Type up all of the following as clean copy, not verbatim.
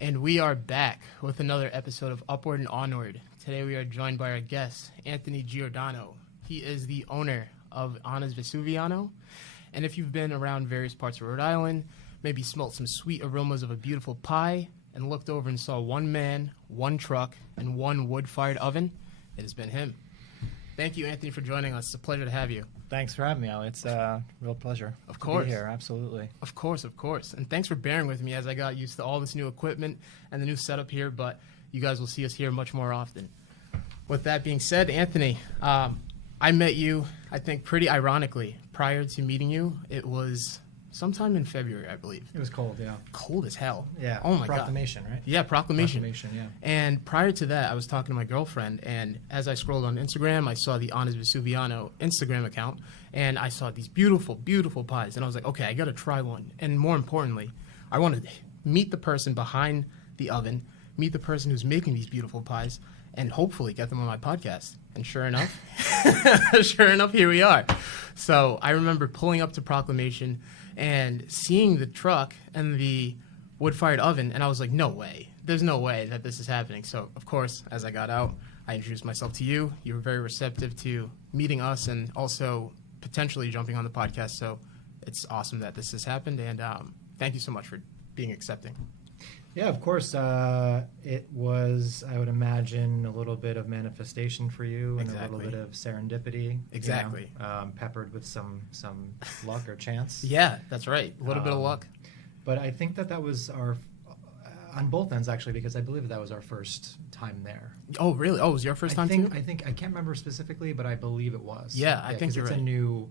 And we are back with another episode of Upward and Onward. Today we are joined by our guest, Anthony Giordano. He is the owner of Annas Vesuviano. And if you've been around various parts of Rhode Island, maybe smelt some sweet aromas of a beautiful pie, and looked over and saw one man, one truck, and one wood-fired oven, it has been him. Thank you, Anthony, for joining us. It's a pleasure to have you. Thanks for having me, Ali. It's a real pleasure. Of course. To be here, absolutely. Of course. And thanks for bearing with me as I got used to all this new equipment and the new setup here, but you guys will see us here much more often. With that being said, Anthony, I met you, I think, pretty ironically. Prior to meeting you, it was sometime in February, I believe. It was cold, yeah. Cold as hell. Yeah. Oh, my Proclamation, God. right? Yeah, Proclamation. Proclamation, yeah. And prior to that, I was talking to my girlfriend, and as I scrolled on Instagram, I saw the Annas Vesuviano Instagram account, and I saw these beautiful, beautiful pies. And I was like, okay, I got to try one. And more importantly, I want to meet the person behind the oven, meet the person who's making these beautiful pies, and hopefully get them on my podcast. And sure enough, here we are. So I remember pulling up to Proclamation and seeing the truck and the wood-fired oven, and I was like, no way. There's no way that this is happening. So, of course, as I got out, I introduced myself to you. You were very receptive to meeting us and also potentially jumping on the podcast. So it's awesome that this has happened, and thank you so much for being accepting. Yeah, of course. It was, I would imagine, a little bit of manifestation for you and a little bit of serendipity. Exactly. Peppered with some luck or chance. Yeah, that's right. A little bit of luck. But I think that was our, on both ends, actually, because I believe that was our first time there. Oh, really? Oh, it was your first time too? I can't remember specifically, but I believe it was. Yeah, I think you're right. It's a new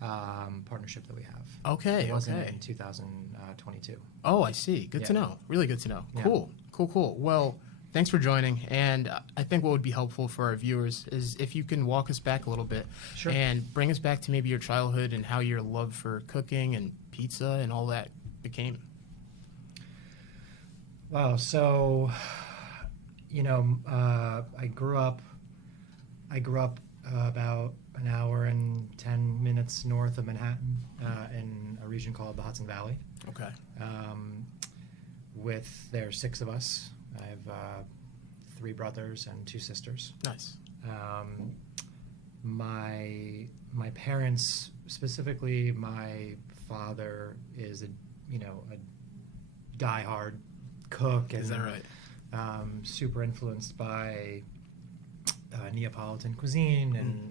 partnership that we have. Okay, it wasn't in 2022. Oh, I see. Good to know. Really good to know. Yeah. Cool. Well, thanks for joining. And I think what would be helpful for our viewers is if you can walk us back a little bit. Sure. And bring us back to maybe your childhood and how your love for cooking and pizza and all that became. Wow. So, I grew up about an hour and 10 minutes north of Manhattan in a region called the Hudson Valley. Okay. There's 6 of us. I have 3 brothers and 2 sisters. Nice. My parents, specifically my father, is a diehard cook. Is that right? Super influenced by Neapolitan cuisine and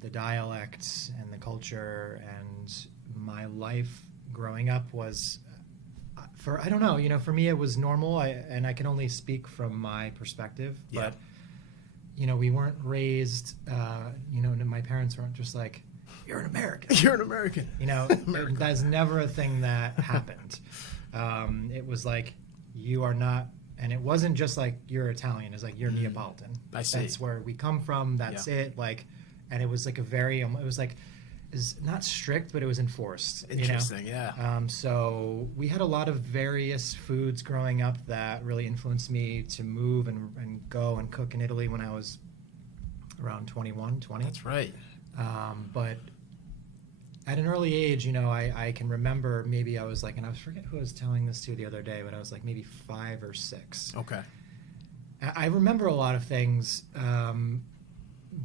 the dialects and the culture, and my life growing up was for me it was normal. I can only speak from my perspective, but we weren't raised. My parents weren't just like, "You're an American." You're an American. That's never a thing that happened. It was like, you are not. And it wasn't just like, you're Italian. It's like, you're Neapolitan. I see. That's where we come from. That's it. Like, and it was like it was like, is not strict, but it was enforced. Interesting, yeah. So we had a lot of various foods growing up that really influenced me to move and go and cook in Italy when I was around 21, 20. That's right. But at an early age, I can remember maybe I was like, and I forget who I was telling this to the other day, but I was like maybe 5 or 6. Okay. I remember a lot of things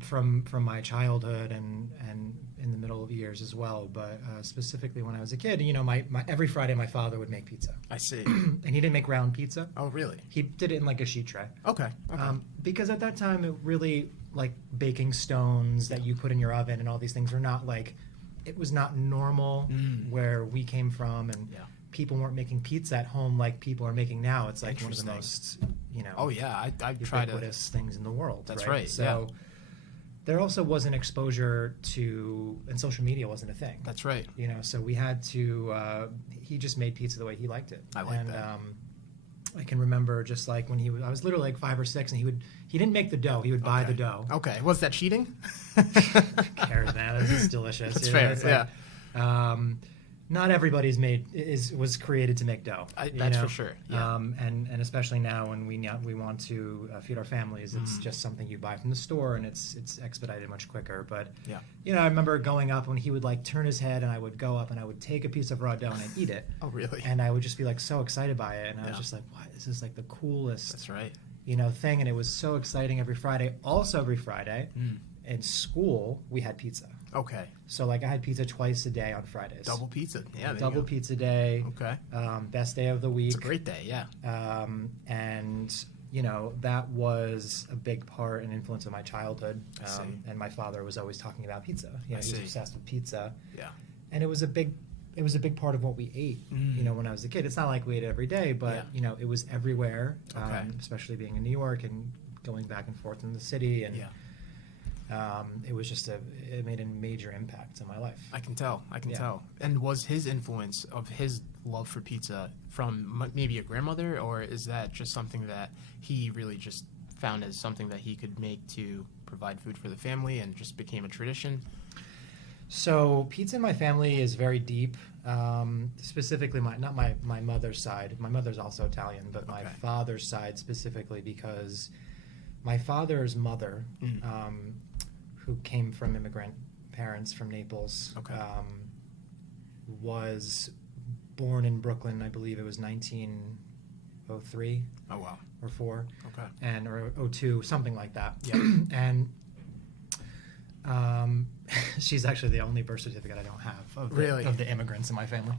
from my childhood and in the middle of years as well, but specifically when I was a kid, my every Friday my father would make pizza. I see. And he didn't make round pizza. Oh, really? He did it in like a sheet tray. Okay. Because at that time, it really, like, baking stones that you put in your oven and all these things were not like, it was not normal where we came from, and people weren't making pizza at home like people are making now. It's like one of the most, oh yeah, I've tried ubiquitous things in the world. That's right. So there also wasn't exposure to, and social media wasn't a thing. That's right. So we had to. He just made pizza the way he liked it. I like that. I can remember just like when I was literally like 5 or 6, and he didn't make the dough. He would buy the dough. Okay. Was that cheating? Cares, man. This is delicious. That's fair. It's like, not everybody's was created to make dough. That's for sure. Yeah. And especially now when we want to feed our families, it's just something you buy from the store, and it's expedited much quicker. But I remember going up when he would like turn his head, and I would go up and I would take a piece of raw dough and I'd eat it. Oh, really? And I would just be like so excited by it, and I was just like, "What? This is like the coolest." That's right. Thing, and it was so exciting every Friday. Also, every Friday in school we had pizza. Okay. So like I had pizza twice a day on Fridays. Double pizza. Yeah. Double pizza day. Okay. Best day of the week. It's a great day. Yeah. And that was a big part and influence of my childhood. And my father was always talking about pizza. He was obsessed with pizza. Yeah. And it was a big part of what we ate. When I was a kid. It's not like we ate it every day, but it was everywhere. Especially being in New York and going back and forth in the city, and it was just it made a major impact on my life. I can tell. And was his influence of his love for pizza from maybe a grandmother, or is that just something that he really just found as something that he could make to provide food for the family and just became a tradition? So pizza in my family is very deep. Specifically, not my mother's side. My mother's also Italian, but my father's side specifically, because my father's mother, who came from immigrant parents from Naples, was born in Brooklyn. I believe it was 1903. Oh, wow. Or 4. Okay. Or 02, something like that. Yeah. And she's actually the only birth certificate I don't have of the immigrants in my family.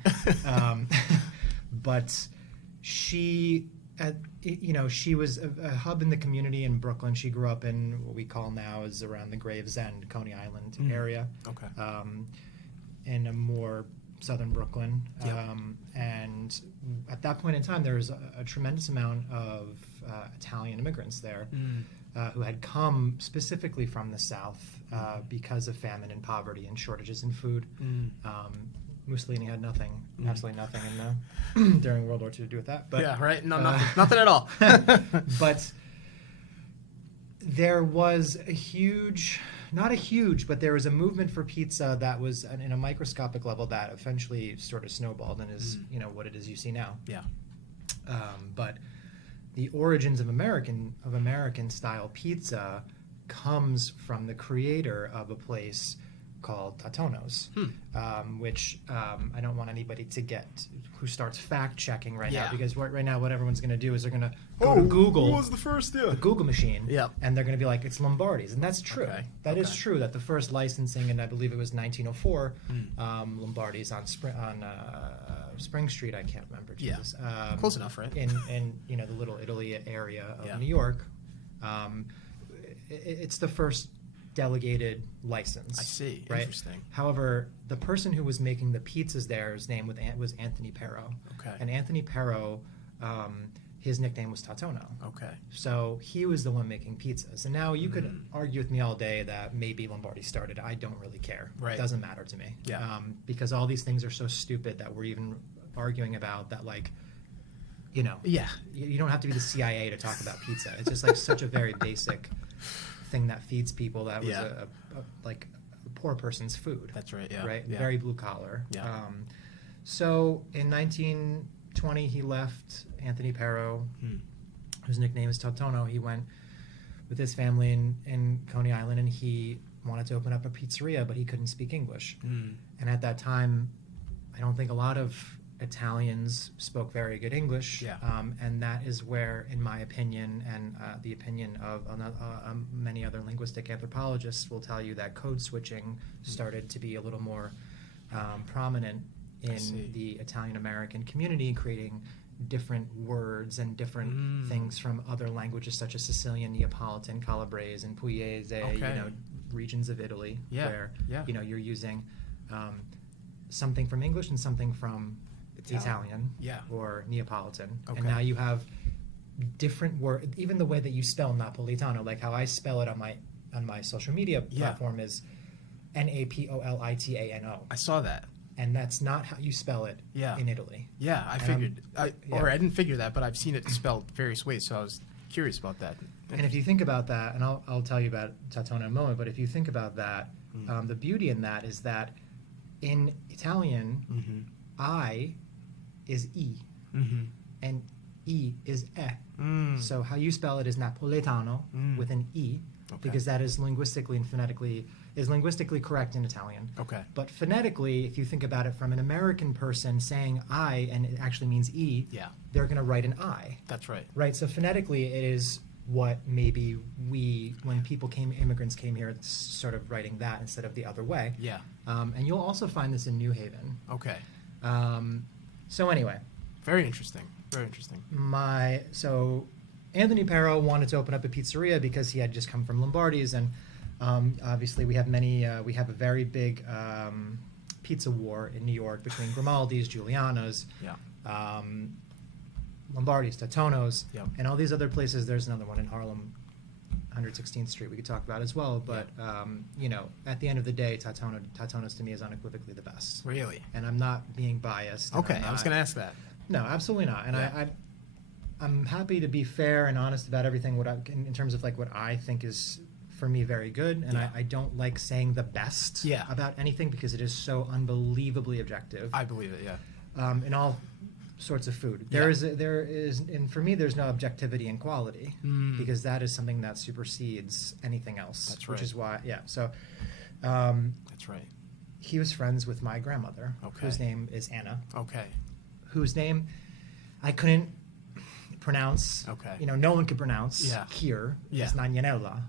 But she, she was a hub in the community in Brooklyn. She grew up in what we call now is around the Gravesend, Coney Island area. Okay. In a more southern Brooklyn. Yep. And at that point in time, there was a tremendous amount of Italian immigrants there. Who had come specifically from the South because of famine and poverty and shortages in food. Mussolini had absolutely nothing during World War II to do with that. But, yeah, right? No, nothing at all. But there was but there was a movement for pizza that was in a microscopic level that eventually sort of snowballed and is, what it is you see now. Yeah. But the origins of American style pizza comes from the creator of a place called Tatono's, which I don't want anybody who starts fact checking right now, because right now what everyone's going to do is they're going to go to Google. Who was the first? Yeah. The Google machine. Yep. And they're going to be like, it's Lombardi's, and that's true. Okay. That is true. That the first licensing, and I believe it was 1904, Lombardi's on Spring Street. I can't remember. Jesus. Yeah. Close enough, right? In the Little Italy area of New York, it's the first delegated license. I see. Right? Interesting. However, the person who was making the pizzas there, his name was Anthony Pero. Okay. And Anthony Pero, his nickname was Tatono. Okay. So he was the one making pizzas. And now you could argue with me all day that maybe Lombardi started. I don't really care. Right. It doesn't matter to me. Yeah. Because all these things are so stupid that we're even arguing about that, like, Yeah. You don't have to be the CIA to talk about pizza. It's just like such a very basic thing that feeds people. That was a poor person's food. That's right. Yeah. Right. Yeah. Very blue collar. Yeah. So in 1920, he left Anthony Pero, whose nickname is Totono. He went with his family in Coney Island, and he wanted to open up a pizzeria, but he couldn't speak English. And at that time, I don't think a lot of Italians spoke very good English, and that is where, in my opinion, and the opinion of many other linguistic anthropologists will tell you that code switching started to be a little more prominent in the Italian American community, creating different words and different things from other languages such as Sicilian, Neapolitan, Calabrese, and Pugliese, regions of Italy, where you're using something from English and something from Italian or Neapolitan. And now you have different words, even the way that you spell Napolitano, like how I spell it on my social media platform is Napolitano. I saw that. And that's not how you spell it in Italy. Yeah, I figured. I didn't figure that, but I've seen it spelled various ways, so I was curious about that. And if you think about that, and I'll tell you about Tatono in a moment, but if you think about that, the beauty in that is that in Italian, I is E, Mm-hmm. and E is E. Mm. So how you spell it is Napoletano with an E, Okay. because that is linguistically and phonetically correct in Italian. Okay. But phonetically, if you think about it from an American person saying I and it actually means E, Yeah. they're going to write an I, That's right. right? So phonetically, it is what maybe when immigrants came here, it's sort of writing that instead of the other way. Yeah. And you'll also find this in New Haven. Okay. So anyway, Very interesting. Very interesting. so Anthony Pero wanted to open up a pizzeria because he had just come from Lombardi's, and obviously we have a very big pizza war in New York between Grimaldi's, Giuliano's, Yeah. Lombardi's, Tatono's, Yep. and all these other places. There's another one in Harlem, 116th Street we could talk about as well. But at the end of the day, Tatono's to me is unequivocally the best. Really? And I'm not being biased. and Okay. I'm I was not- going to ask that. No, absolutely not. And Yeah. I'm happy to be fair and honest about everything. In terms of like what I think is for me very good, and Yeah. I don't like saying the best Yeah. about anything because it is so unbelievably objective. I believe it. Yeah. In all sorts of food, Yeah. there is, and for me, there's no objectivity in quality Mm. because that is something that supersedes anything else. That's Which right. is why, yeah. So. That's right. He was friends with my grandmother, Okay. whose name is Anna, Okay. whose name I couldn't pronounce. Okay. No one could pronounce. Yeah. Here Yeah. is Nanyanella.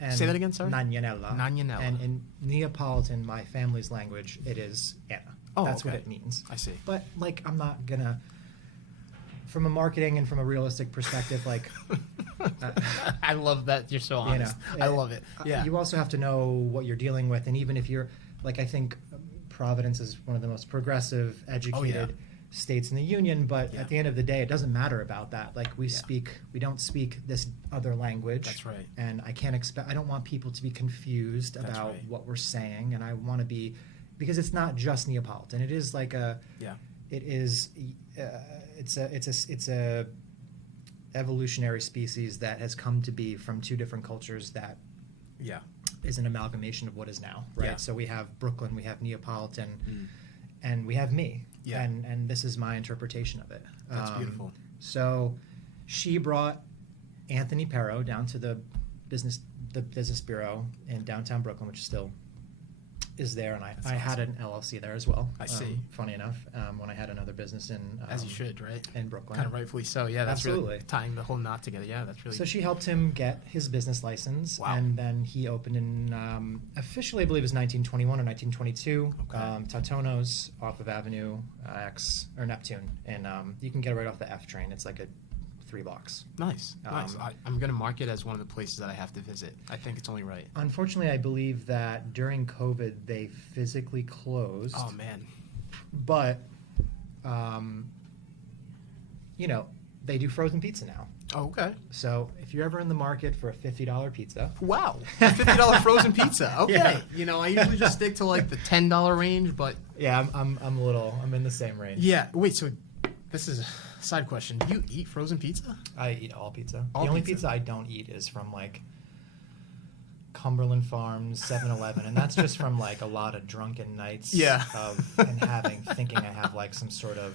And Say that again, sorry? Nanyanella. Nanyanella. And in Neapolitan, my family's language, it is Anna. Oh, That's what okay. it means. I see. But I'm not gonna. From a marketing and from a realistic perspective, I love that you're so honest. I love it. Yeah. You also have to know what you're dealing with, and even if you're I think Providence is one of the most progressive, educated states in the union, but Yeah. at the end of the day, it doesn't matter about that. We Yeah. we don't speak this other language. That's right. And I don't want people to be confused That's about right. what we're saying, and I want to be, because it's not just Neapolitan. It is Yeah. it is, it's a evolutionary species that has come to be from two different cultures that Yeah. is an amalgamation of what is now, right? Yeah. So we have Brooklyn, we have Neapolitan, Mm. and we have me. Yeah. And this is my interpretation of it. That's beautiful. So she brought Anthony Pero down to the business bureau in downtown Brooklyn, which still is there, and That's I had awesome. an LLC there as well. I see. Funny enough, when I had another business in As you should, right? in Brooklyn. Kind of rightfully so. Yeah, that's Absolutely. really tying the whole knot together. Yeah, that's really. So she helped him get his business license, Wow. and then he opened in officially, I believe, it was 1921 or 1922. Okay. Tatono's off of Avenue X or Neptune, and you can get it right off the F train. It's like 3 blocks. Nice. Nice. Um, I'm going to mark it as one of the places that I have to visit. I think it's only right. Unfortunately, I believe that during COVID they physically closed. Oh man. But, they do frozen pizza now. Oh, okay. So if you're ever in the market for a $50 pizza, Wow. $50 frozen pizza. Okay. Yeah. I usually just stick to like the $10 range, but yeah, I'm in the same range. yeah. Wait. So this is a side question. Do you eat frozen pizza? I eat all pizza. All the only pizza. pizza I don't eat is from Cumberland Farms, 7-Eleven, and that's just from a lot of drunken nights Yeah. thinking I have some sort of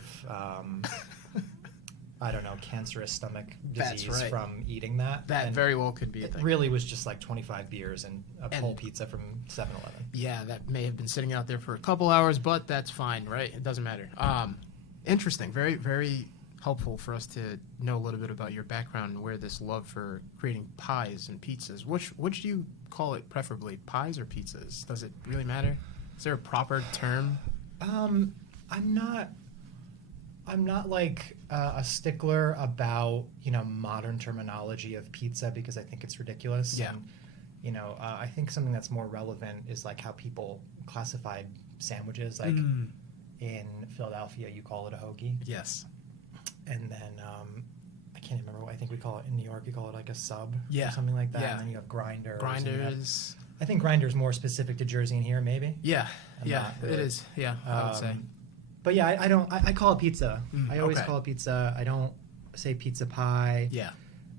I don't know, cancerous stomach That's disease right. from eating that. That And very well could be a it thing. really was just 25 beers and a And- whole pizza from 7-Eleven. Yeah, that may have been sitting out there for a couple hours, but that's fine, right? It doesn't matter. Interesting. Very, very helpful for us to know a little bit about your background and where this love for creating pies and pizzas. Which do you call it preferably, pies or pizzas? Does it really matter? Is there a proper term? I'm not a stickler about modern terminology of pizza because I think it's ridiculous. Yeah. And, I think something that's more relevant is how people classified sandwiches. In Philadelphia, you call it a hoagie, Yes. and then I can't remember what I think we call it in New York. You call it a sub, Yeah. or something like that. Yeah. And then you have grinders. and you have- Grinders. I think grinders more specific to Jersey and here, maybe. Yeah. I'm Yeah, not it really- is. Yeah, I would say. But yeah, I call it pizza. I always okay. call it pizza. I don't say pizza pie. Yeah.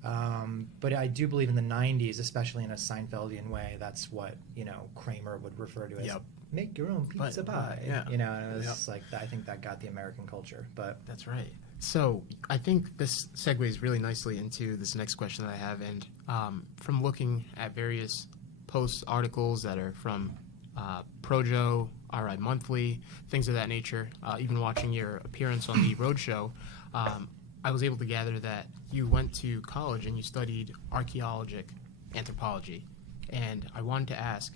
But I do believe in the 90s, especially in a Seinfeldian way, that's what, Kramer would refer to as Yep. make your own pizza pie. Yeah. You know, and it was like, I think that got the American culture. But That's right. So I think this segues really nicely into this next question that I have. And from looking at various posts, articles that are from Projo, RI Monthly, things of that nature, even watching your appearance on the Roadshow, I was able to gather that you went to college and you studied archaeologic anthropology. And I wanted to ask,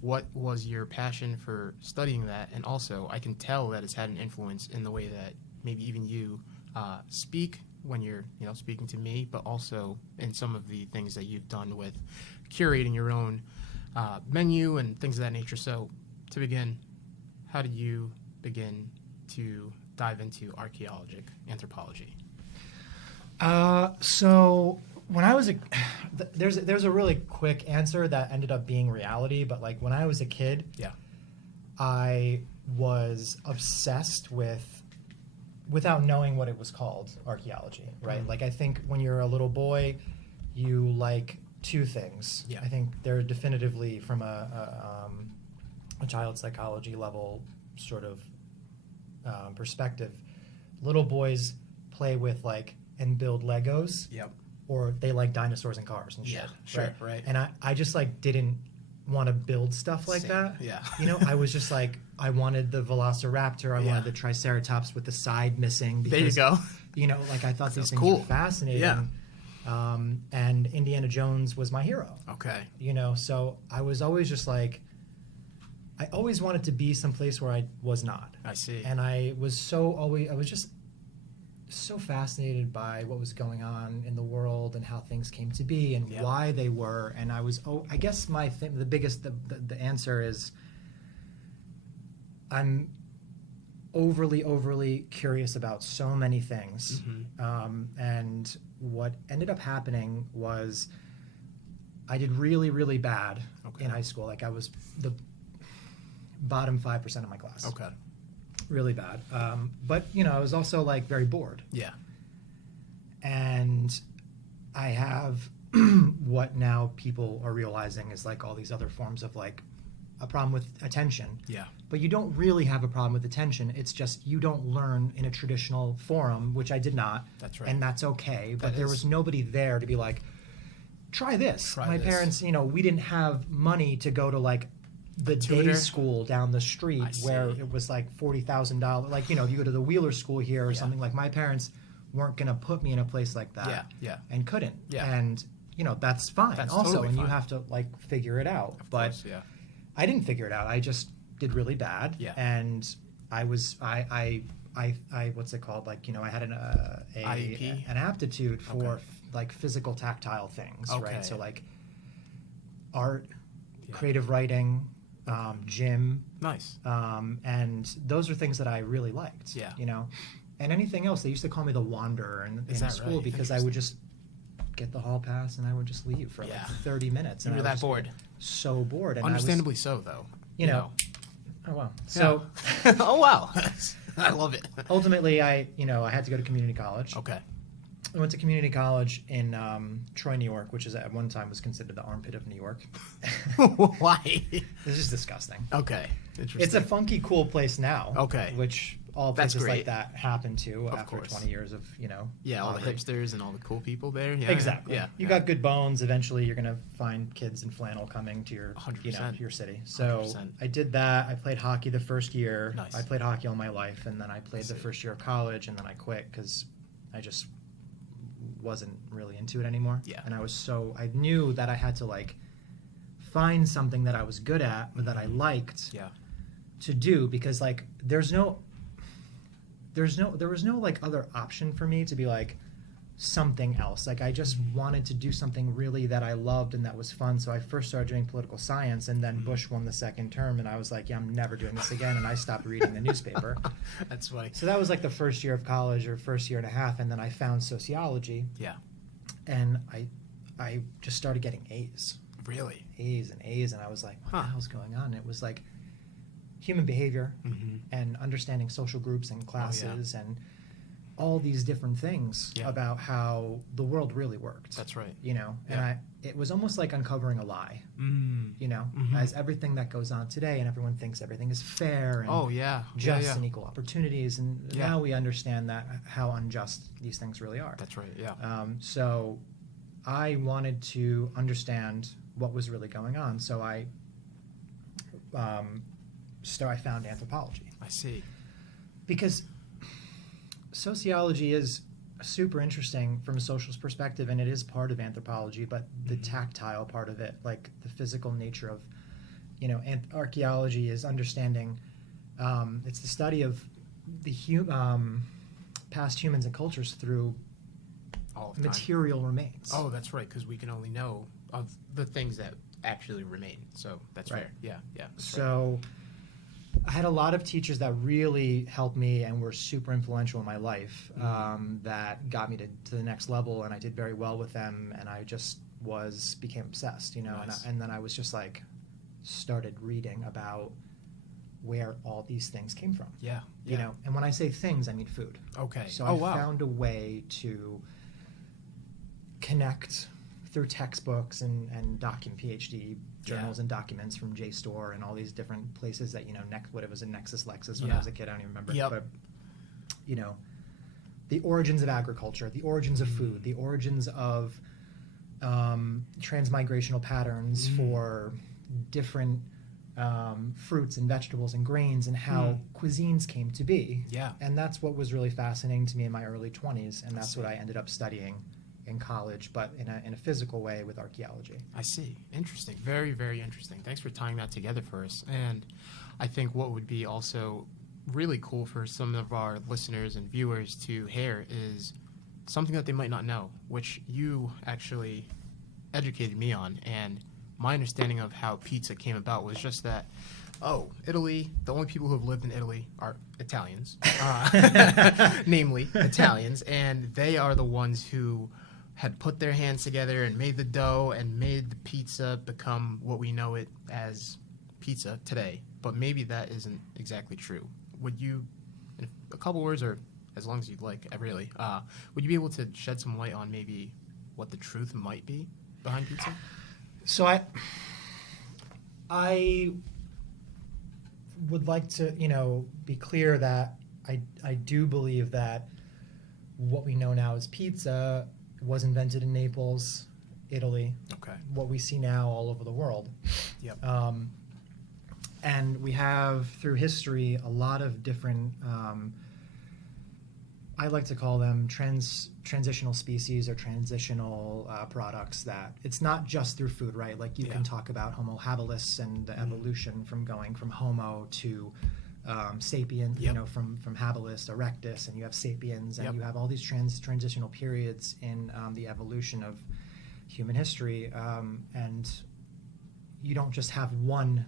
what was your passion for studying that? And also, I can tell that it's had an influence in the way that maybe even you speak when you're, speaking to me, but also in some of the things that you've done with curating your own menu and things of that nature. So, to begin, how did you begin to dive into archaeologic anthropology? So when I was there's a really quick answer that ended up being reality, but like when I was a kid, Yeah. I was obsessed without knowing what it was called, archaeology, right? Mm. Like I think when you're a little boy, you like two things. Yeah. I think they're definitively from a child psychology level sort of perspective. Little boys play with and build Legos, Yep. or they like dinosaurs and cars and shit. Yeah, sure, right. And I just didn't want to build stuff like Same, that. yeah. I was just I wanted the Velociraptor, I Yeah. wanted the Triceratops with the side missing. There you go. I thought these Sounds things cool. were fascinating. Yeah. And Indiana Jones was my hero. Okay. So I was always just I always wanted to be someplace where I was not. I see. And I was just so fascinated by what was going on in the world and how things came to be and Yeah. why they were. And I guess the answer is I'm overly curious about so many things. Mm-hmm. And what ended up happening was I did really, really bad Okay. in high school. I was the bottom 5% of my class. Okay. Really bad. But I was also very bored. Yeah. And I have what now people are realizing is all these other forms of a problem with attention. Yeah. But you don't really have a problem with attention. It's just you don't learn in a traditional forum, which I did not. That's right. And that's okay. But That there is. was nobody there to be try this. Try My this. parents, we didn't have money to go to the day tutor? school down the street I see. where it was $40,000. If you go to the Wheeler school here or Yeah. something, my parents weren't going to put me in a place like that. Yeah, yeah. And couldn't. Yeah. And, that's fine That's also. totally and you fine. have to figure it out. Of but course, yeah. I didn't figure it out. I just did really bad. Yeah. And I what's it called? I had IEP? an aptitude for Okay. physical tactile things, Okay. right? So art, Yeah. creative writing, gym, Nice. and those are things that I really liked. Yeah. And anything else, they used to call me the wanderer in Is that school right? because I would just get the hall pass and I would just leave for Yeah. 30 minutes. You And were I would that just bored. get so bored. And Understandably so, though. you know. Oh wow. So, So oh wow, I love it. ultimately, I had to go to community college. Okay. I went to community college in Troy, New York, which is at one time was considered the armpit of New York. Why? It's just disgusting. Okay. Interesting. It's a funky, cool place now. Okay. Which all That's places great. like that happen to after course. 20 years of Yeah, all the poverty. hipsters and all the cool people there. Yeah, Exactly. Yeah. You yeah. got good bones. Eventually, you're gonna find kids in flannel coming to your 100%. your city. So 100%. I did that. I played hockey the first year. Nice. I played hockey all my life, and then I played the see. first year of college, and then I quit because I just wasn't really into it anymore. Yeah. And I knew that I had to find something that I was good at or that I liked Yeah. to do because there was no other option for me to be something else. I just wanted to do something really that I loved and that was fun. So I first started doing political science, and then Bush won the second term, and I was like, yeah, I'm never doing this again. And I stopped reading the newspaper. That's funny. So that was the first year of college or first year and a half, and then I found sociology, Yeah. and I just started getting A's. Really. A's and A's, and I was like, what Huh. the hell's going on? And it was human behavior Mm-hmm. and understanding social groups and classes and all these different things Yeah. about how the world really worked. That's right. You know, and Yeah. it was almost like uncovering a lie. You know, Mhm. as everything that goes on today, and everyone thinks everything is fair and Oh yeah. just yeah. and equal opportunities, and Yeah. now we understand that how unjust these things really are. That's right. Yeah. So I wanted to understand what was really going on. So I found anthropology, I see. because sociology is super interesting from a socialist perspective, and it is part of anthropology, but the tactile part of it, like the physical nature of, you know, archaeology is understanding, it's the study of the past humans and cultures through All the time. material remains. Oh, that's right, because we can only know of the things that actually remain. So that's Right. fair. Yeah. Yeah. That's right. So I had a lot of teachers that really helped me and were super influential in my life, that got me to the next level, and I did very well with them, and I just became obsessed, you know. Nice. And then I was just like, started reading about where all these things came from, Yeah. you know. And when I say things, I mean food. Okay. So oh I wow. found a way to connect through textbooks and PhD journals Yeah. and documents from JSTOR and all these different places that, you know, what it was a Nexus Lexus when I Yeah. was a kid, I don't even remember. Yep. But, you know, the origins of agriculture, the origins of food, the origins of transmigrational patterns for different fruits and vegetables and grains, and how cuisines came to be. Yeah. And that's what was really fascinating to me in my early 20s, and I that's see. what I ended up studying in college, but in a physical way with archaeology. I see. Interesting. Very, very interesting. Thanks for tying that together for us. And I think what would be also really cool for some of our listeners and viewers to hear is something that they might not know, which you actually educated me on. And my understanding of how pizza came about was just that, Italy, the only people who have lived in Italy are Italians, namely Italians, and they are the ones who had put their hands together and made the dough and made the pizza become what we know it as pizza today. But maybe that isn't exactly true. Would you, in a couple words, or as long as you'd like, really, would you be able to shed some light on maybe what the truth might be behind pizza? So I would like to, you know, be clear that I do believe that what we know now as pizza was invented in Naples, Italy. Okay. What we see now all over the world. Yep. And we have, through history, a lot of different, I like to call them transitional species or transitional products, that it's not just through food, right? Like you Yeah. can talk about Homo habilis and the evolution from going from Homo to sapien, you Yep. know, from habilis, erectus, and you have sapiens, and Yep. you have all these transitional periods in the evolution of human history, and you don't just have one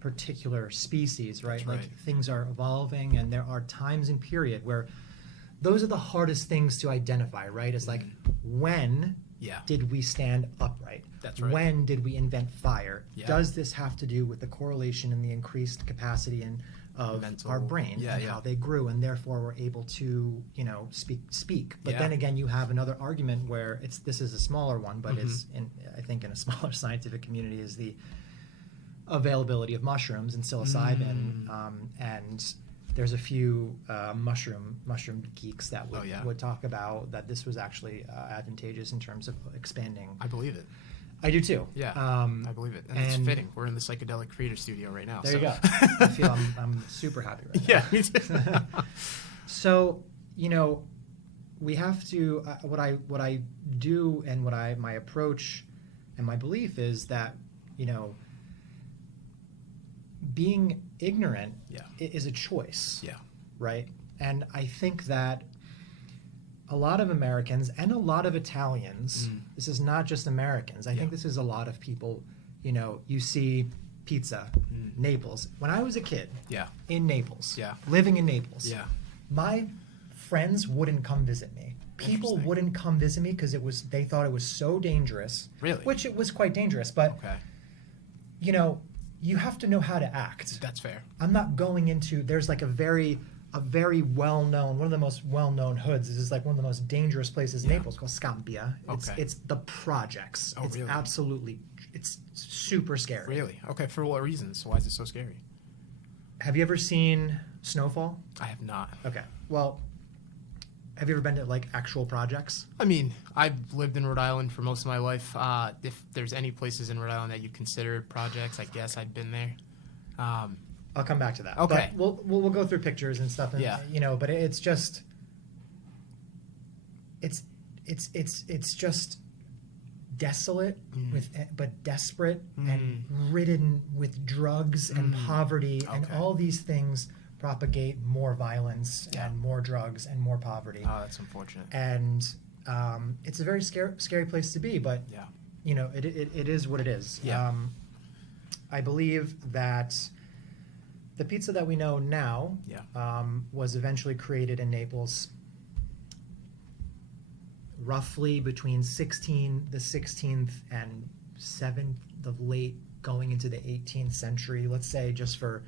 particular species, right? That's Like right. things are evolving, and there are times and period where those are the hardest things to identify, right? It's like, when Yeah. did we stand upright? That's right. When did we invent fire? Yeah. Does this have to do with the correlation and the increased capacity of Mental. our brain, Yeah, and yeah. how they grew, and therefore we're able to, you know, speak? But Yeah. then again, you have another argument where this is a smaller one, but Mm-hmm. it's I think in a smaller scientific community, is the availability of mushrooms and psilocybin, and there's a few mushroom geeks that would, Oh, yeah. would talk about that this was actually advantageous in terms of expanding. I believe it. I do too. Yeah, I believe it. And it's and- fitting. We're in the Psychedelic Creator Studio right now. There so. you go. I feel I'm super happy right now. Yeah, me too. So, you know, we have to what I do, and my approach and my belief is that, you know, being ignorant Yeah. is a choice, Yeah. right? And I think that a lot of Americans and a lot of Italians, this is not just Americans, I Yeah. think this is a lot of people, you know, you see pizza, Naples. When I was a kid Yeah. in Naples, Yeah. living in Naples, Yeah. my friends wouldn't come visit me. People Interesting. wouldn't come visit me because they thought it was so dangerous. Really? Which it was quite dangerous, but Okay. you know, you have to know how to act. That's fair. I'm not going into, there's like a very a very well-known, one of the most well-known hoods. This is like one of the most dangerous places in Naples, called Scampia. It's the projects. Oh, it's really? absolutely, it's super scary. Really? Okay. For what reasons? Why is it so scary? Have you ever seen snowfall? I have not. Okay. Well, have you ever been to like actual projects? I mean, I've lived in Rhode Island for most of my life. If there's any places in Rhode Island that you consider projects, I guess I've been there. I'll come back to that. Okay. But we'll go through pictures and stuff, and Yeah. but it's just it's just desolate but desperate and ridden with drugs and poverty, and all these things propagate more violence and more drugs and more poverty. Oh, that's unfortunate. And it's a very scary place to be, but it is what it is. Yeah. I believe that the pizza that we know now was eventually created in Naples roughly between the 16th and 7th, the late going into the 18th century, let's say, just for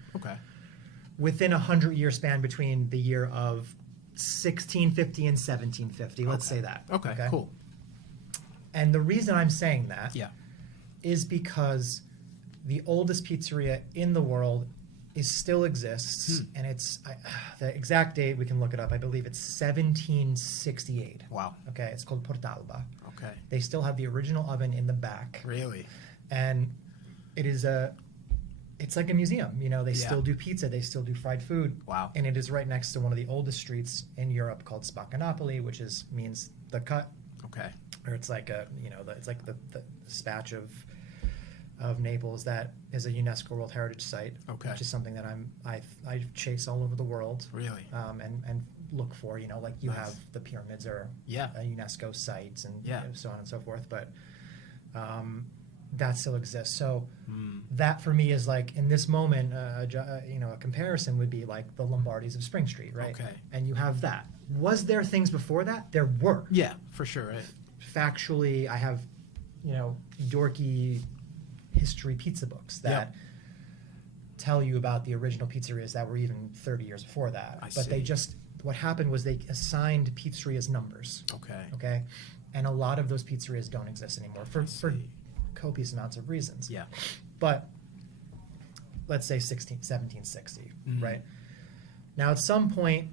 within a 100-year span between the year of 1650 and 1750. Let's say that. Okay, cool. And the reason I'm saying that is because the oldest pizzeria in the world still exists, and it's the exact date, we can look it up. I believe it's 1768. Wow. Okay, it's called Portalba. Okay. They still have the original oven in the back. Really? And it's like a museum. They still do pizza, they still do fried food. Wow. And it is right next to one of the oldest streets in Europe called Napoli, which means the cut. Okay. Or it's like it's like the spatch of Naples that is a UNESCO World Heritage Site. Okay. Which is something that I chase all over the world. Really? And look for, like you Nice. have the pyramids are a UNESCO site and so on and so forth, but that still exists. So that for me is like, in this moment, a comparison would be like the Lombardis of Spring Street, right? Okay. And you have that. Was there things before that? There were. Yeah, for sure. Right? Factually, I have, dorky history pizza books that tell you about the original pizzerias that were even 30 years before that. They just, what happened was they assigned pizzerias numbers. Okay. And a lot of those pizzerias don't exist anymore for copious amounts of reasons. Yeah. But let's say 1760, right? Now, at some point,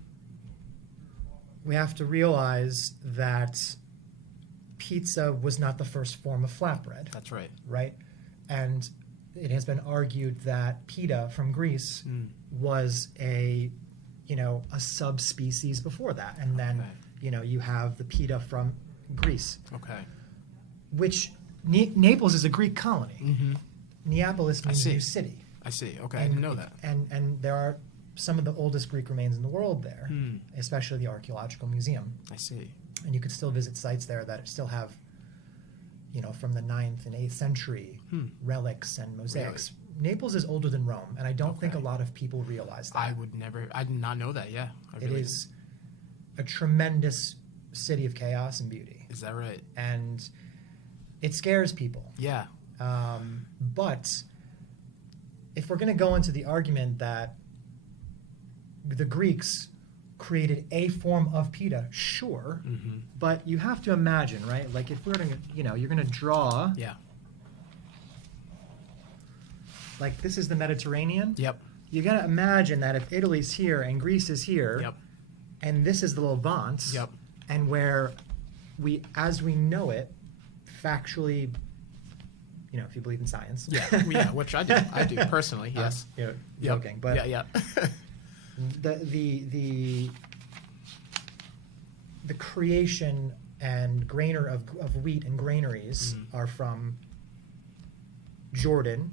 we have to realize that pizza was not the first form of flatbread. That's right. Right? And it has been argued that pita from Greece was a subspecies before that. And then, you have the pita from Greece. Okay. Which, Naples is a Greek colony. Neapolis means new city. I see. Okay, I didn't know that. And there are some of the oldest Greek remains in the world there, especially the Archaeological Museum. I see. And you could still visit sites there that still have, from the 9th and 8th century relics and mosaics. Really? Naples is older than Rome, and I don't think a lot of people realize that. I did not know that, yeah. It is a tremendous city of chaos and beauty. Is that right? And it scares people. Yeah. But if we're going to go into the argument that the Greeks created a form of pita, sure, but you have to imagine, right? Like if we're going to, you're going to draw. Yeah. Like this is the Mediterranean. Yep. You got to imagine that if Italy's here and Greece is here, and this is the Levant, and where as we know it, factually, if you believe in science. Yeah, which I do personally, yes. Joking, but yeah. the creation and grainer of wheat and granaries are from Jordan,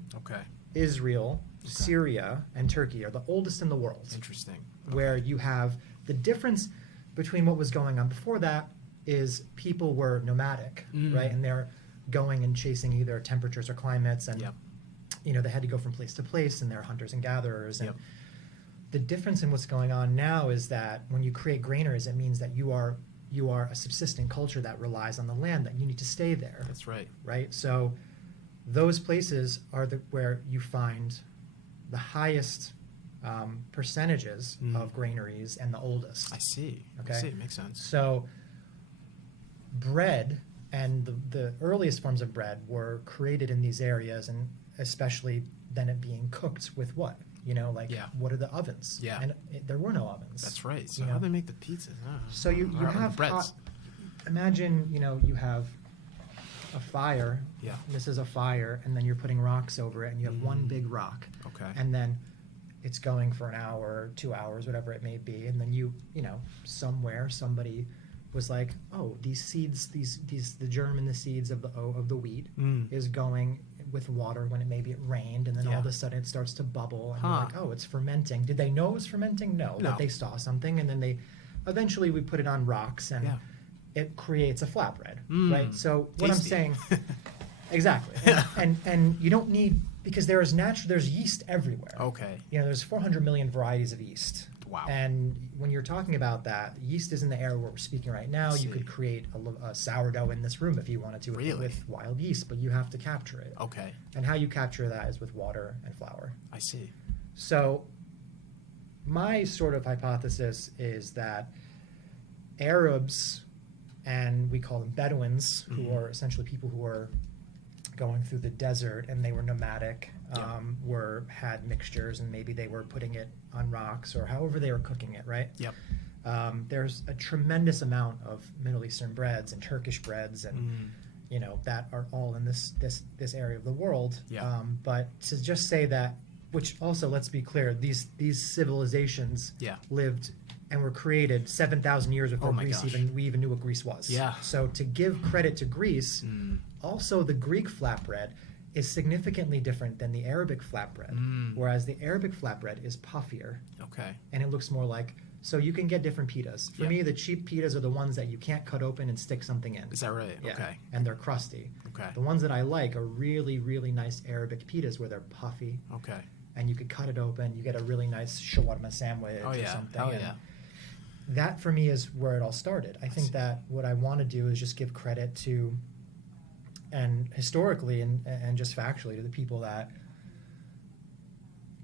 Israel, Syria, and Turkey are the oldest in the world. Interesting. Where you have the difference between what was going on before that is people were nomadic, right? And they're going and chasing either temperatures or climates, and they had to go from place to place, and they're hunters and gatherers. And the difference in what's going on now is that when you create granaries, it means that you are a subsistent culture that relies on the land, that you need to stay there. That's right. Right? So those places are where you find the highest percentages of granaries and the oldest. I see. Okay. I see. It makes sense. So bread and the earliest forms of bread were created in these areas, and especially then it being cooked with what? What are the ovens? Yeah. And there were no ovens. That's right. So how do they make the pizzas? So you have breads. Imagine, you have a fire. Yeah. This is a fire, and then you're putting rocks over it, and you have one big rock. Okay. And then it's going for an hour, 2 hours, whatever it may be, and then somewhere somebody was like, oh, these seeds, the germ in the seeds of the wheat is going with water when it rained, and then all of a sudden it starts to bubble, and you're like, oh, it's fermenting. Did they know it was fermenting? No. But they saw something, and then eventually we put it on rocks, and it creates a flatbread, right? So what I'm Tasty. saying, exactly, and you don't need, because there's yeast everywhere. Okay. There's 400 million varieties of yeast. Wow. And when you're talking about that, yeast is in the area where we're speaking right now. You could create a sourdough in this room if you wanted to with wild yeast, but you have to capture it. Okay. And how you capture that is with water and flour. I see. So my sort of hypothesis is that Arabs, and we call them Bedouins, who are essentially people who are going through the desert, and they were nomadic, had mixtures, and maybe they were putting it on rocks or however they were cooking it, right? Yep. There's a tremendous amount of Middle Eastern breads and Turkish breads, and that are all in this area of the world. Yeah. But to just say that, which also, let's be clear, these civilizations lived and were created 7,000 years before Greece we even knew what Greece was. Yeah. So to give credit to Greece, also the Greek flatbread is significantly different than the Arabic flatbread, whereas the Arabic flatbread is puffier. Okay. And it looks more like, so you can get different pitas. For me, the cheap pitas are the ones that you can't cut open and stick something in. Is that right? Yeah. Okay. And they're crusty. Okay. The ones that I like are really, really nice Arabic pitas where they're puffy. Okay. And you could cut it open. You get a really nice shawarma sandwich or something. Oh, yeah. That, for me, is where it all started. I think that what I want to do is just give credit to, and historically and just factually, to the people that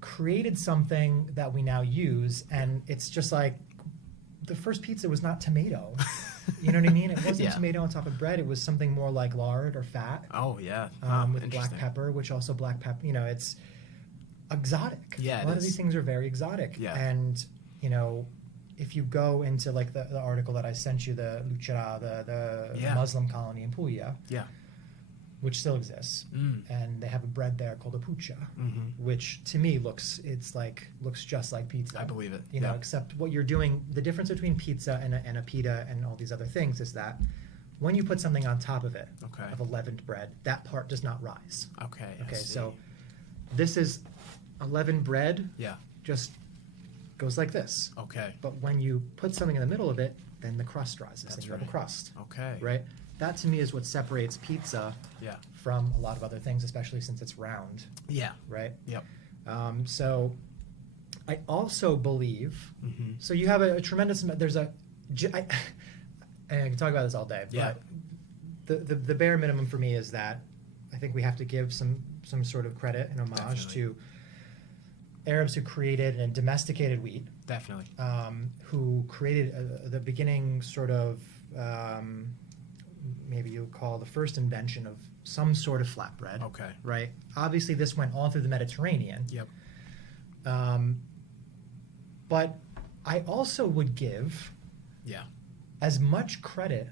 created something that we now use. And it's just like, the first pizza was not tomato. You know what I mean? It wasn't tomato on top of bread. It was something more like lard or fat. Oh, yeah. With black pepper, which also black pepper, it's exotic. Yeah, a lot of these things are very exotic. Yeah. And, if you go into like the article that I sent you, the Lucera, the Muslim colony in Puglia, which still exists, and they have a bread there called a puccia, which to me looks just like pizza. I believe it. Except what you're doing, the difference between pizza and a pita and all these other things is that when you put something on top of it, of a leavened bread, that part does not rise. Okay. So this is a leavened bread. Yeah. Just goes like this. Okay. But when you put something in the middle of it, then the crust rises. That's and you have a crust. Okay. Right? That to me is what separates pizza from a lot of other things, especially since it's round. Yeah. Right? Yep. So I also believe, so you have a tremendous amount, I can talk about this all day, but the bare minimum for me is that I think we have to give some sort of credit and homage to Arabs who created and domesticated wheat. Definitely. Who created the beginning sort of, maybe you would call the first invention of some sort of flatbread. Okay. Right? Obviously, this went all through the Mediterranean. Yep. But I also would give as much credit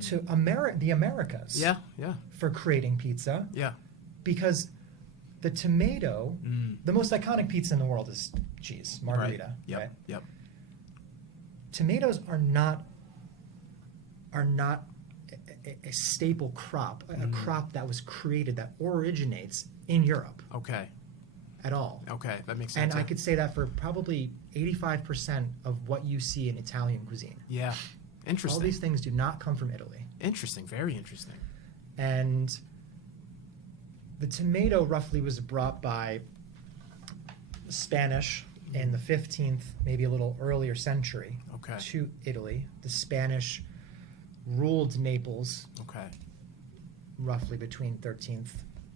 to the Americas for creating pizza. Yeah. Because the tomato, the most iconic pizza in the world is cheese, margherita. Right. Yep. Right? Yep. Tomatoes are not a staple crop, a crop that was created, that originates in Europe. Okay. At all. Okay, that makes sense. And I could say that for probably 85% of what you see in Italian cuisine. Yeah. Interesting. All these things do not come from Italy. Interesting. Very interesting. And the tomato roughly was brought by the Spanish in the 15th, maybe a little earlier century, to Italy. The Spanish ruled Naples roughly between 13th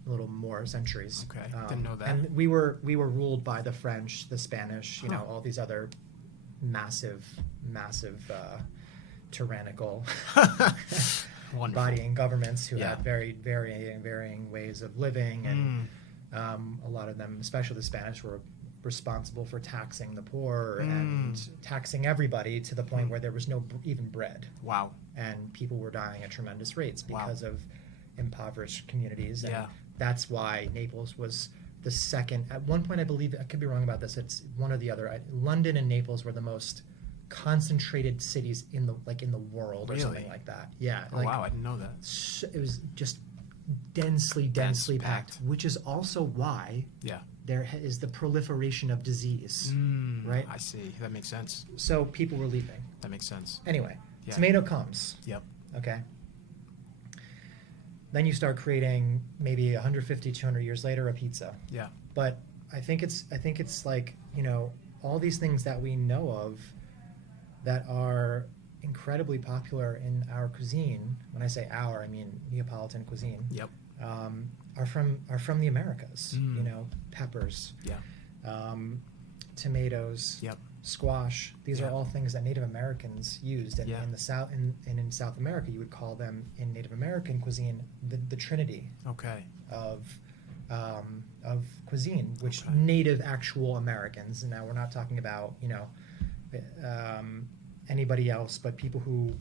more centuries. Okay, didn't know that. And we were ruled by the French, the Spanish, Huh. all these other massive tyrannical Wonderful. bodying governments who Yeah. had very varying ways of living, and a lot of them, especially the Spanish, were responsible for taxing the poor and taxing everybody to the point where there was no even bread, Wow. and people were dying at tremendous rates Wow. because of impoverished communities. And Yeah. that's why Naples was the second. At one point, I believe, I could be wrong about this, it's one or the other. London and Naples were the most concentrated cities in the world, or something Really? like that. Yeah. Oh, wow, I didn't know that. It was just densely packed, which is also why Yeah. there is the proliferation of disease, right? I see. That makes sense. So people were leaving. That makes sense. Anyway, Yeah. tomato comes, Yep. okay? Then you start creating, maybe 150, 200 years later, a pizza. Yeah. But I think it's like, all these things that we know of that are incredibly popular in our cuisine. When I say our, I mean Neapolitan cuisine. Yep. Are from the Americas. Peppers, Yeah. tomatoes, Yep. squash. These are Yeah. all things that Native Americans used, and Yeah. in the South, and in South America, you would call them, in Native American cuisine, the trinity Okay. of cuisine, which Okay. native actual Americans. And now we're not talking about anybody else, but people who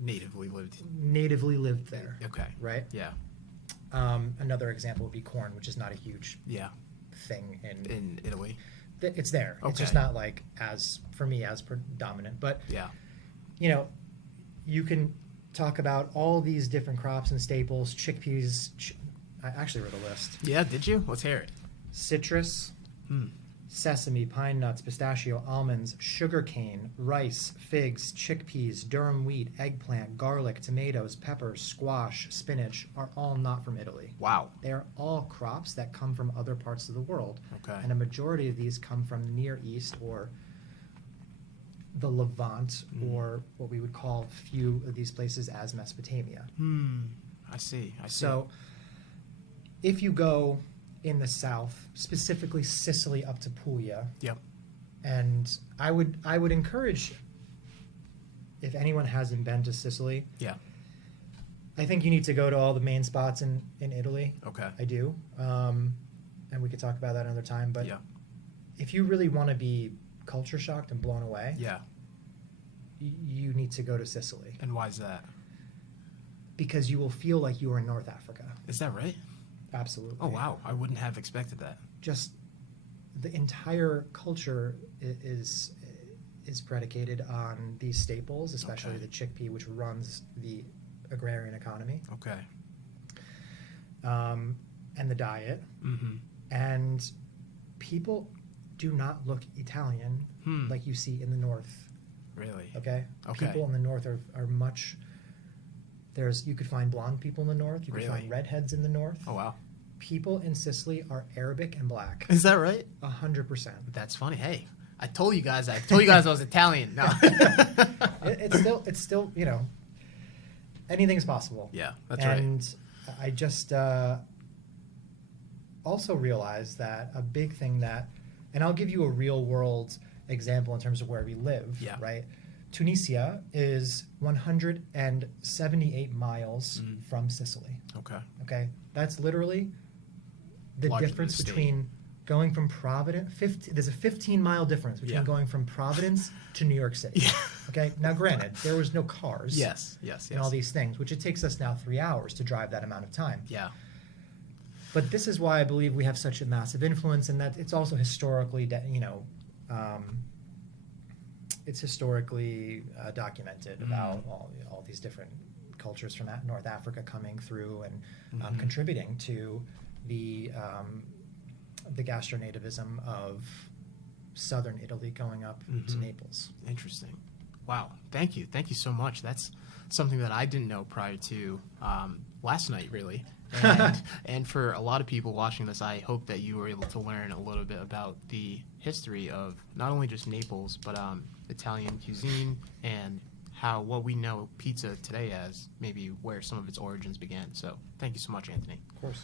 Natively lived. natively lived there. Okay. Right. Yeah. Another example would be corn, which is not a huge Yeah. thing In Italy. it's there. It's just Okay. not like as predominant. But Yeah. you can talk about all these different crops and staples. Chickpeas. I actually wrote a list. Yeah. Did you? Let's hear it. Citrus, Hmm. sesame, pine nuts, pistachio, almonds, sugarcane, rice, figs, chickpeas, durum wheat, eggplant, garlic, tomatoes, peppers, squash, spinach are all not from Italy. Wow. They are all crops that come from other parts of the world. Okay. And a majority of these come from the Near East, or the Levant, or what we would call a few of these places as Mesopotamia. I see. So if you go in the south, specifically Sicily up to Puglia, Yep. and I would encourage, if anyone hasn't been to Sicily, Yeah. I think you need to go to all the main spots in Italy. Okay. I do, and we could talk about that another time. But Yeah. if you really want to be culture shocked and blown away, Yeah. you need to go to Sicily, And why is that? because you will feel like you are in North Africa. Is that right? Absolutely. Oh wow. I wouldn't have expected that. Just the entire culture is predicated on these staples, especially Okay. the chickpea, which runs the agrarian economy, Okay. and the diet. Mm-hmm. And people do not look Italian like you see in the north. Really? Okay? Okay. People in the north are much. You could find blonde people in the north. You could Really? find redheads in the north. Oh wow. People in Sicily are Arabic and black. Is that right? 100%. That's funny. Hey, I told you guys I was Italian. No. It's still anything's possible. Yeah, that's right. And I just also realized that a big thing and I'll give you a real world example in terms of where we live. Yeah. Right. Tunisia is 178 miles from Sicily. Okay. Okay, that's literally the Larger than difference the state. between going from Providence. There's a 15-mile difference between Yeah. going from Providence to New York City. Yeah. Okay, now granted, there was no cars. Yes. And all these things, which it takes us now 3 hours to drive that amount of time. Yeah. But this is why I believe we have such a massive influence, and that it's also historically, it's historically documented about all these different cultures from North Africa coming through and contributing to the gastronativism of southern Italy going up to Naples. Interesting. Wow. Thank you so much. That's something that I didn't know prior to last night, really. And for a lot of people watching this, I hope that you were able to learn a little bit about the history of not only just Naples, but Italian cuisine and what we know pizza today as, maybe where some of its origins began. So thank you so much, Anthony. Of course.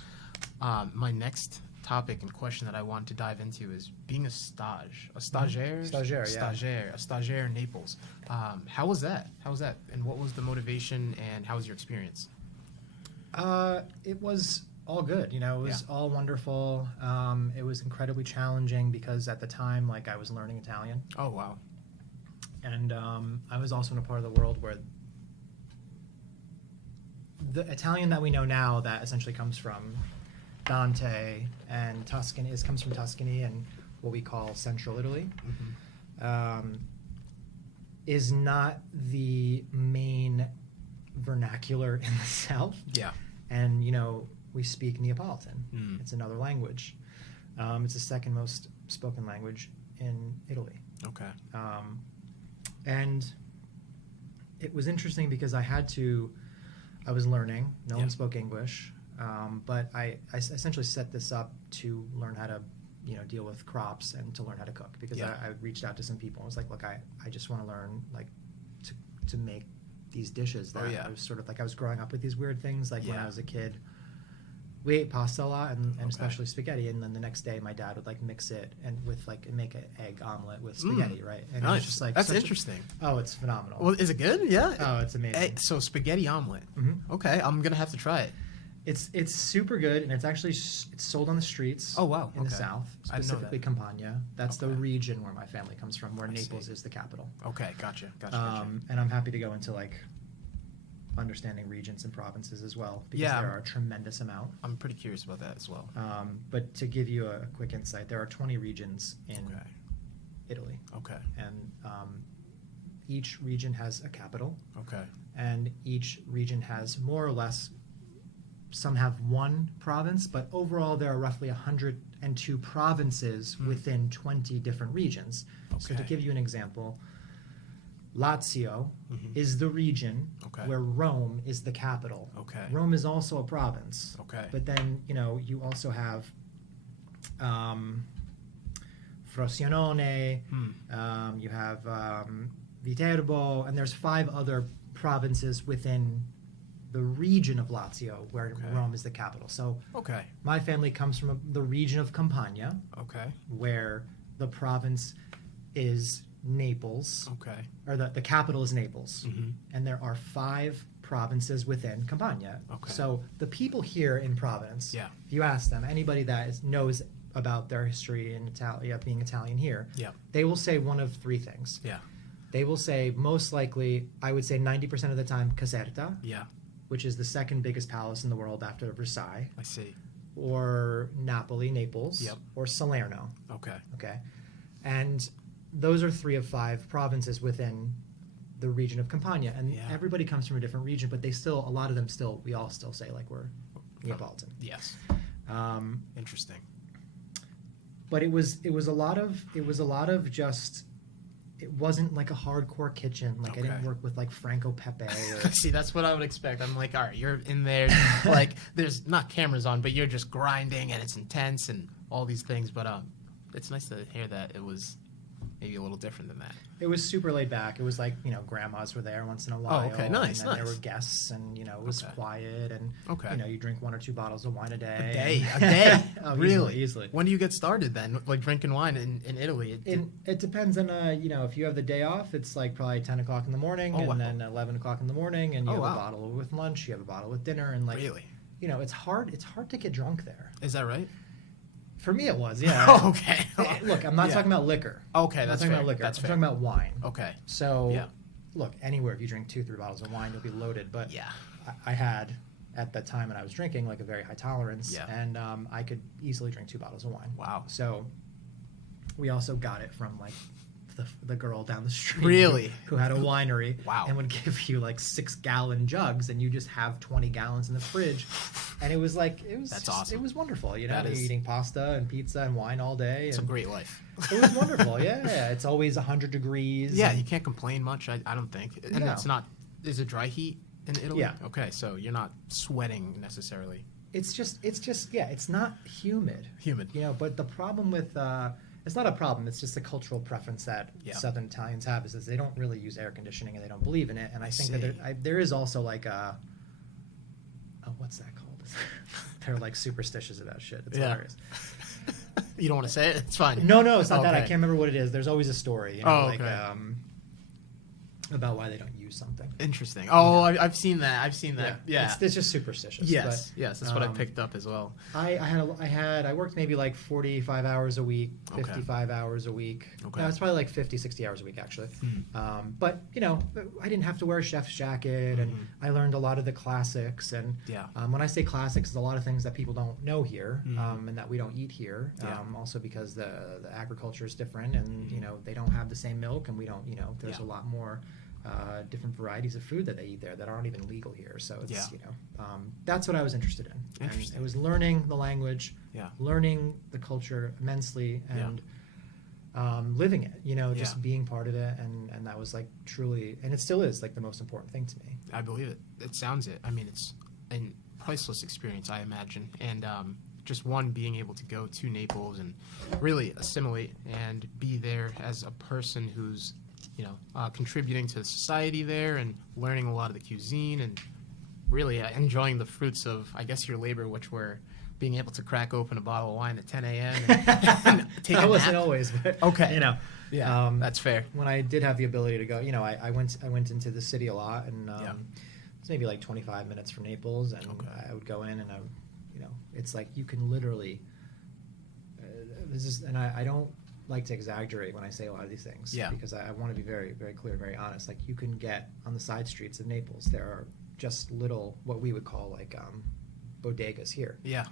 My next topic and question that I want to dive into is being a stagiaire, Stagiaire, a stagiaire in Naples. How was that? And what was the motivation? And how was your experience? It was all good. It was Yeah. all wonderful. It was incredibly challenging because at the time, like, I was learning Italian, Oh wow. and I was also in a part of the world where the Italian that we know now, that essentially comes from Dante and Tuscany, comes from Tuscany and what we call Central Italy, is not the main vernacular in the South. Yeah. And we speak Neapolitan. Mm. It's another language. It's the second most spoken language in Italy. Okay. And it was interesting because I was learning. No Yeah. one spoke English, but I essentially set this up to learn how to deal with crops and to learn how to cook, because Yeah. I reached out to some people and was like, look, I just want to learn, like, to make these dishes that I was sort of like, I was growing up with these weird things, like when I was a kid. We ate pasta a lot, and especially spaghetti, and then the next day my dad would like mix it and make an egg omelet with spaghetti, right? And it was Nice. just like That's interesting. it's phenomenal. Well, is it good? Yeah. Oh, it's amazing. So spaghetti omelet. Mhm. Okay, I'm gonna have to try it. It's super good, and it's actually it's sold on the streets. Oh, wow. In the Okay. South, I didn't know specifically Campania. That's the Okay. region where my family comes from, where I Naples see. is the capital. Okay, gotcha. And I'm happy to go into like understanding regions and provinces as well, because Yeah. there are a tremendous amount. I'm pretty curious about that as well. But to give you a quick insight, there are 20 regions in Okay. Italy, Okay. and each region has a capital, Okay. and each region has more or less, some have one province, but overall there are roughly 102 provinces within 20 different regions. So to Okay. give you an example, Lazio Mhm. is the region Okay. where Rome is the capital. Okay. Rome is also a province. Okay. But then, you also have Frosinone, you have Viterbo, and there's 5 other provinces within the region of Lazio where Okay. Rome is the capital. So Okay. my family comes from the region of Campania, Okay. where the province is Naples, Okay. or the capital is Naples, Mhm. and there are 5 provinces within Campania. Okay. So the people here in Providence, Yeah. if you ask them, anybody that knows about their history in being Italian here, Yeah. they will say one of 3 things. Yeah. They will say, most likely, I would say 90% of the time, Caserta, Yeah. which is the second biggest palace in the world after Versailles, I see. or Naples, Yep. or Salerno. Okay. Okay, and those are 3 of 5 provinces within the region of Campania, and Yeah. everybody comes from a different region, but a lot of them we all still say like we're Neapolitan. Yes. Um, Interesting. but it was a lot of just, it wasn't like a hardcore kitchen. Like I didn't Okay. work with like Franco Pepe. Or, See, that's what I would expect. I'm like, all right, you're in there, like, there's not cameras on, but you're just grinding and it's intense and all these things. But it's nice to hear that it was maybe a little different than that. It was super laid back. It was like, grandmas were there once in a while. okay, nice, And then there nice. were guests, and, it was Okay. quiet, and, Okay. you drink 1 or 2 bottles of wine a day. A day? Oh, Really? Easily. When do you get started then, like drinking wine in Italy? It depends on, if you have the day off, it's like probably 10 o'clock in the morning, Oh, and wow. then 11 o'clock in the morning, and you Oh, have wow. a bottle with lunch, you have a bottle with dinner, and like, Really? it's hard to get drunk there. Is that right? For me, it was, yeah. Oh, okay. Look, I'm not Yeah. talking about liquor. Okay, I'm not that's talking fair. about liquor. That's I'm fair. talking about wine. Okay. So, Yeah. look, anywhere if you drink 2-3 bottles of wine, you'll be loaded. But Yeah. I had, at the time when I was drinking, like a very high tolerance, Yeah. and I could easily drink 2 bottles of wine. Wow. So we also got it from like the girl down the street, Really? who had a winery, Wow. and would give you like 6-gallon jugs, and you just have 20 gallons in the fridge, and it was That's awesome. It was wonderful, That You're is- eating pasta and pizza and wine all day. It's a and great life. It was wonderful, yeah. It's always 100 degrees. Yeah, and- you can't complain much, I don't think. And No. it's not, is it dry heat in Italy? Yeah. Okay, so you're not sweating necessarily. It's just yeah, it's not humid. Humid. But the problem with it's not a problem. It's just a cultural preference that Yeah. Southern Italians have is they don't really use air conditioning and they don't believe in it. And I think see. that there is also like a what's that called? they're like superstitious about shit. It's Yeah. hilarious. You don't want to say it? It's fine. No, it's not that. I Okay. can't remember what it is. There's always a story, you know, Oh, okay. about why they don't use something. Interesting. Oh, I've seen that. I've seen that. Yeah. It's just superstitious. Yes. But, Yes. That's what I picked up as well. I worked maybe like 45 hours a week, Okay. 55 hours a week. Okay. No, it's probably like 50, 60 hours a week actually. Mhm. But you know, I didn't have to wear a chef's jacket, and I learned a lot of the classics. And Yeah. when I say classics, it's a lot of things that people don't know here, Mhm. and that we don't eat here. Yeah. Also because the agriculture is different, and you know they don't have the same milk, and we don't. You know, there's Yeah. a lot more. Different varieties of food that they eat there that aren't even legal here. So it's, Yeah. you know, that's what I was interested in. And Interesting. it was learning the language, Yeah. learning the culture immensely, and living it, you know, just Yeah. being part of it. And that was like truly, and it still is like the most important thing to me. I believe it. It sounds it. I mean, it's a priceless experience, I imagine. And just one, being able to go to Naples and really assimilate and be there as a person who's, you know, contributing to society there and learning a lot of the cuisine and really enjoying the fruits of, I guess, your labor, which were being able to crack open a bottle of wine at 10 a.m. and take a That wasn't nap. always, but Okay. you know, Yeah, that's fair. when I did have the ability to go, you know, I went into the city a lot, and Yeah. it's maybe like 25 minutes from Naples, and Okay. I would go in, and you know, it's like you can literally. I don't like to exaggerate when I say a lot of these things, Yeah. because I want to be very, very clear, very honest. Like you can get on the side streets of Naples, there are just little what we would call like bodegas here. Yeah.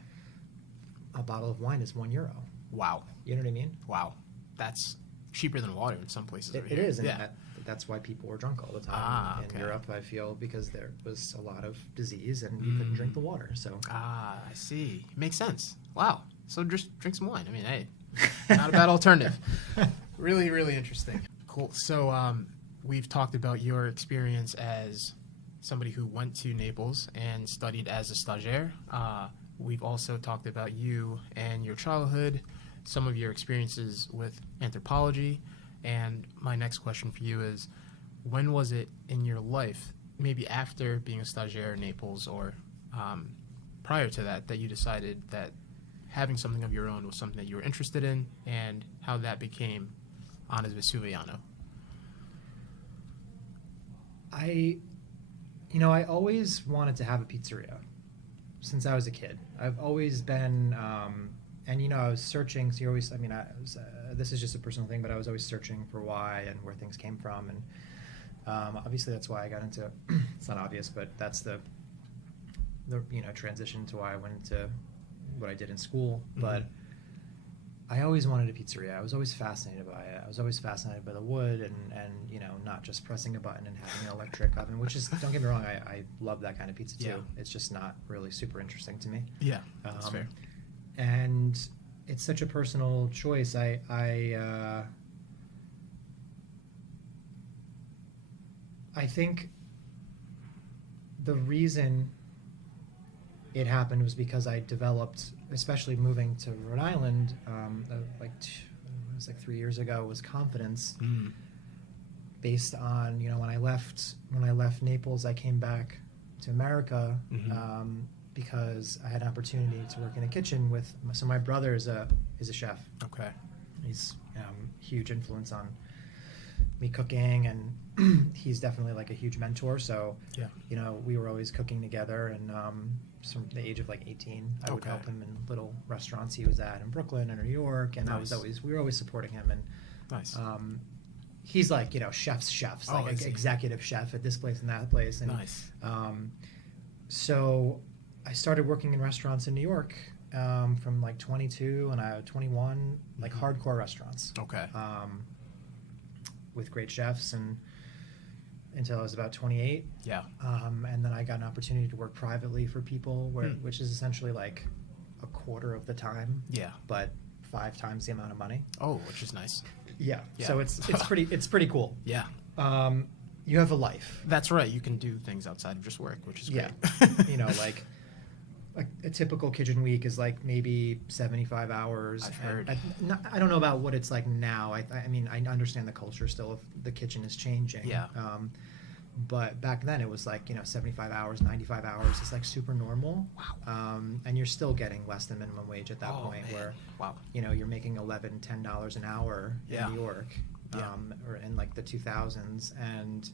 A bottle of wine is €1. Wow. You know what I mean? Wow. That's cheaper than water in some places. over It here. is, and Yeah. that's why people were drunk all the time Ah, in okay. Europe, I feel, because there was a lot of disease and you couldn't drink the water. So Ah, I see. Makes sense. Wow. So just drink some wine. I mean, hey, not a bad alternative. Really, really interesting. Cool. So we've talked about your experience as somebody who went to Naples and studied as a stagiaire. We've also talked about you and your childhood, some of your experiences with anthropology. And my next question for you is, when was it in your life, maybe after being a stagiaire in Naples or prior to that, that you decided that having something of your own was something that you were interested in, and how that became Annas Vesuviano? I always wanted to have a pizzeria since I was a kid. I've always been, and you know, I was searching. So this is just a personal thing, but I was always searching for why and where things came from, and obviously that's why I got into. It's not obvious, but that's the transition to why I went into what I did in school. Mm-hmm. But I always wanted a pizzeria. I was always fascinated by it. I was always fascinated by the wood and you know, not just pressing a button and having an electric oven, which is, don't get me wrong, I love that kind of pizza too. Yeah. It's just not really super interesting to me. Yeah, that's fair. And it's such a personal choice. I think the reason it happened was because I developed, especially moving to Rhode Island, it was like 3 years ago, was confidence based on, you know, when I left Naples, I came back to America because I had an opportunity to work in a kitchen with. So my brother is a chef. Okay. He's huge influence on me cooking, and he's definitely like a huge mentor. So, Yeah. you know, we were always cooking together, and from the age of like 18, I would Okay. help him in little restaurants he was at in Brooklyn and New York, and Nice. we were always supporting him. And Nice. he's like, you know, chefs, Oh, like is he? executive chef at this place and that place. And Nice. so I started working in restaurants in New York from like 22 and I was 21, like hardcore restaurants. Okay. With great chefs, and until I was about 28. Yeah. And then I got an opportunity to work privately for people, Hmm. which is essentially like a quarter of the time, Yeah. but 5 times the amount of money. Oh, which is nice. Yeah. Yeah. So it's pretty cool. Yeah. You have a life. That's right. You can do things outside of just work, which is great. Yeah. You know, like a typical kitchen week is like maybe 75 hours. I've heard. I don't know about what it's like now. I mean, I understand the culture still of the kitchen is changing. Yeah. But back then it was like, 75 hours, 95 hours. It's like super normal. Wow. And you're still getting less than minimum wage at that point, man. where, Wow. you're making $11, $10 an hour Yeah. in New York, Yeah. or in like the 2000s. And,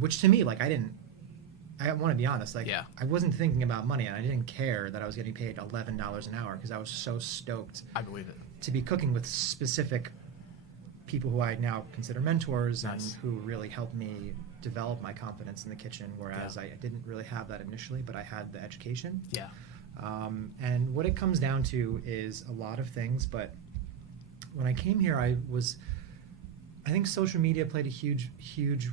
which to me, like, I want to be honest, like, Yeah. I wasn't thinking about money, and I didn't care that I was getting paid $11 an hour, because I was so stoked I believe it. to be cooking with specific people who I now consider mentors, Nice. and who really helped me develop my confidence in the kitchen, whereas Yeah. I didn't really have that initially, but I had the education. Yeah. And what it comes down to is a lot of things, but when I came here, I think social media played a huge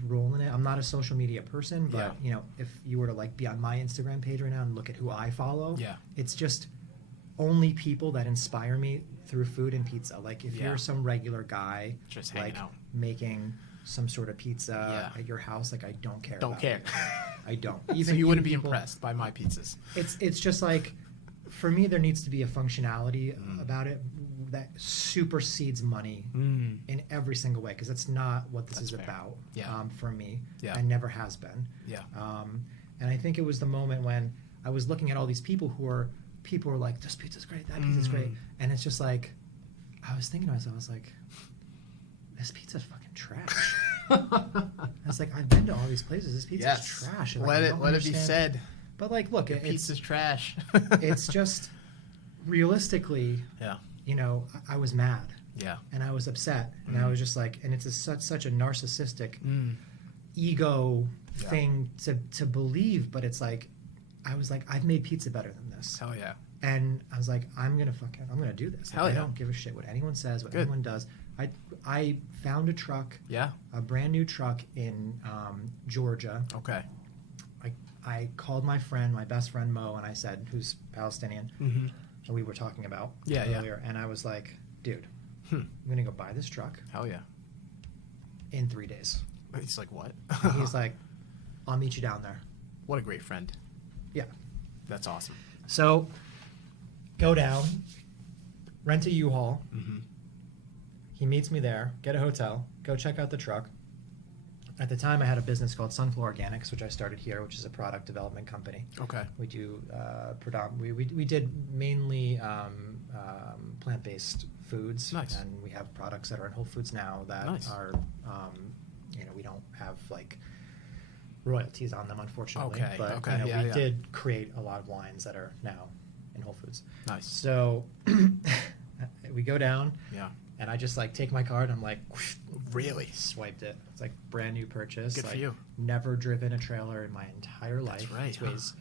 role in it. I'm not a social media person, but if you were to like be on my Instagram page right now and look at who I follow, Yeah. it's just only people that inspire me through food and pizza. Like if Yeah. you're some regular guy Just hanging like out. making some sort of pizza Yeah. at your house, like I don't care. Don't about care. it. I don't. So you wouldn't be people- impressed by my pizzas. It's just like, for me, there needs to be a functionality Mm. about it that supersedes money in every single way, because that's not what this That's is fair. about. Yeah. For me, Yeah. and never has been. Yeah. And I think it was the moment when I was looking at all these people were like, this pizza's great, that pizza's great, and it's just like, I was thinking to myself, I was like, this pizza's fucking trash. I was like, I've been to all these places. This pizza's Yes. trash. And, like, Let I it don't be understand. said. But like, look, Your it's pizza's trash. it's just realistically, Yeah. I was mad Yeah. and I was upset, and I was just like, and it's such a narcissistic ego Yeah. thing to believe, but it's like, I was like, I've made pizza better than this. Hell yeah. And I was like, I'm gonna do this. Like, Hell I yeah. don't give a shit what anyone says, what Good. anyone does. I found a truck, Yeah. a brand new truck in Georgia. Okay. I called my best friend Mo, and I said, who's Palestinian, Mm-hmm. that we were talking about Yeah, yeah. earlier, and I was like, dude, Hmm. I'm gonna go buy this truck Hell yeah. in 3 days. He's like, what? And he's like, I'll meet you down there. What a great friend. Yeah. That's awesome. So go down, rent a U-Haul. Mm-hmm. He meets me there, get a hotel, go check out the truck. At the time, I had a business called Sunflower Organics, which I started here, which is a product development company. Okay. We do we did mainly plant-based foods. Nice. And we have products that are in Whole Foods now that Nice. are we don't have like royalties on them, unfortunately. Okay, But okay, yeah, we yeah. did create a lot of lines that are now in Whole Foods. Nice. So we go down, Yeah. and I just like take my card. I'm like, whoosh, Really? swiped it. It's like brand new purchase. Good for like, you. Never driven a trailer in my entire life. That's right, It weighs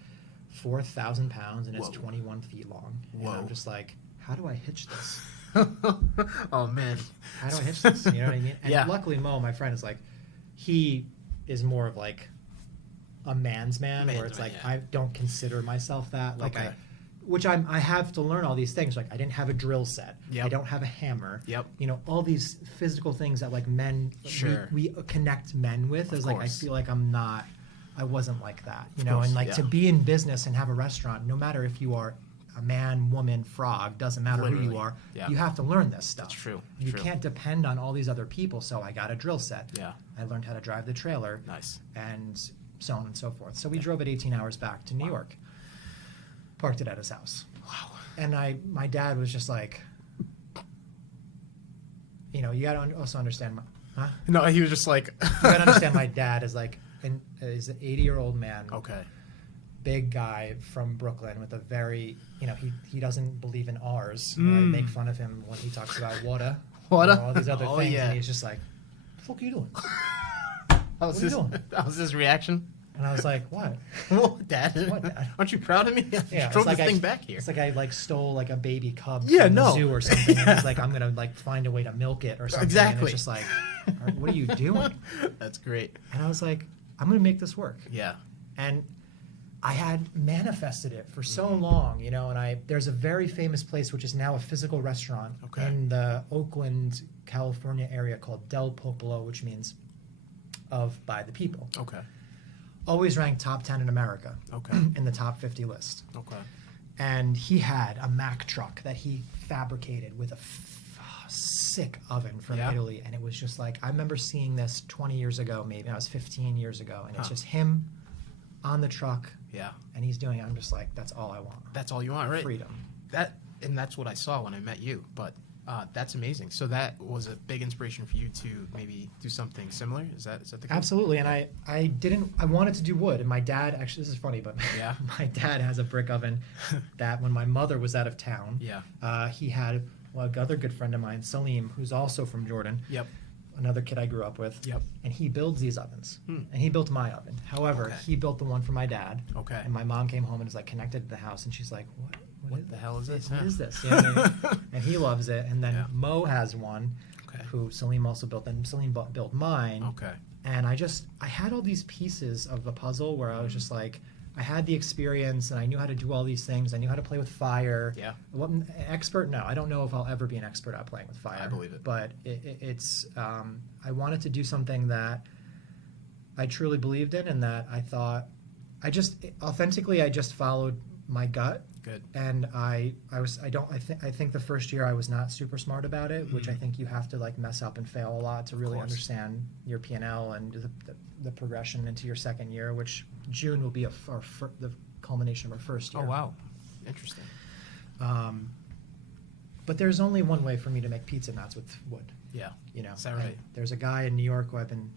4,000 pounds and Whoa. it's 21 feet long. Whoa. And I'm just like, how do I hitch this? Oh man. How do I hitch this? You know what I mean? And Yeah. luckily, Mo, my friend, is like, he is more of like a man's man, where Man's it's man, like, yeah. I don't consider myself that. Like Okay. I have to learn all these things. Like I didn't have a drill set. Yep. I don't have a hammer. Yep. All these physical things that like men, Sure. we connect men with. Of Is like, I course. feel like I wasn't like that, Of course, and like to yeah. be in business and have a restaurant, no matter if you are a man, woman, frog, doesn't matter who Literally, you are, yeah. you have to learn this stuff. That's true, You true. can't depend on all these other people. So I got a drill set. Yeah. I learned how to drive the trailer. Nice. And so on and so forth. So we drove it 18 hours back to New York. Parked it at his house. Wow. And my dad was just like, you got to also understand No, he was just like. you got to understand my dad is like, is an 80-year-old man. Okay. Big guy from Brooklyn with a very, he doesn't believe in R's. I make fun of him when he talks about water. Water? All these other Oh, things. yeah. And he's just like, what the fuck are you doing? That was What are you doing? That was his reaction. And I was like, what? What, Dad? What, Dad? Aren't you proud of me? I Yeah, drove it's this like thing back here. It's like I like stole like a baby cub Yeah, from the no. zoo or something. And he's like, I'm gonna like find a way to milk it or something. And Exactly. it's just like, what are you doing? That's great. And I was like, I'm gonna make this work. Yeah. And I had manifested it for so long, and there's a very famous place which is now a physical restaurant Okay. in the Oakland, California area called Del Popolo, which means of by the people. Okay. Always ranked top 10 in America. Okay. In the top 50 list. Okay. And he had a Mack truck that he fabricated with a sick oven from Yeah. Italy, and it was just like, I remember seeing this 20 years ago, maybe I was 15 years ago, and it's Huh. just him on the truck, Yeah. and he's doing it. I'm just like, that's all I want. That's all you want, right? Freedom. And that's what I saw when I met you. But that's amazing. So that was a big inspiration for you to maybe do something similar. Is that the case? Absolutely, and I wanted to do wood, and my dad, actually, this is funny, but Yeah. my dad has a brick oven that when my mother was out of town, Yeah. he had another good friend of mine, Salim, who's also from Jordan, Yep. another kid I grew up with, Yep. and he builds these ovens, Hmm. and he built my oven. However, Okay. he built the one for my dad, Okay. and my mom came home and was like connected to the house, and she's like, What the hell is this? What Huh? is this? You know what I mean? And he loves it. And then Yeah. Mo has one, Okay. who Salim also built, and Salim built mine. Okay. And I had all these pieces of the puzzle where I was just like, I had the experience and I knew how to do all these things. I knew how to play with fire. Yeah. What, an expert? No, I don't know if I'll ever be an expert at playing with fire. I believe it. But it's, I wanted to do something that I truly believed in, and that I thought, I just followed my gut. Good. And I think the first year I was not super smart about it, which I think you have to like mess up and fail a lot to really course. understand your P&L and the progression into your second year, which June will be the culmination of our first year. Oh, wow. Interesting. But there's only one way for me to make pizza, and that's with wood. Yeah. You know, Is that right? There's a guy in New York who I've been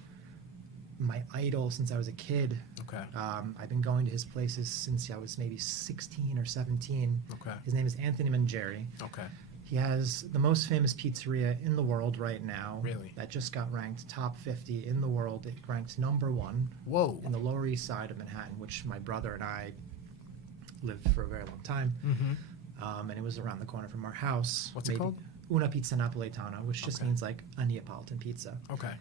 my idol since I was a kid. Okay. I've been going to his places since I was maybe 16 or 17. Okay. His name is Anthony Giordano. Okay. He has the most famous pizzeria in the world right now. Really? That just got ranked top 50 in the world. It ranked number 1 Whoa. in the Lower East Side of Manhattan, which my brother and I lived for a very long time. Mm-hmm. And it was around the corner from our house. What's it called? Una pizza napoletana, which just Okay. means like a Neapolitan pizza. Okay.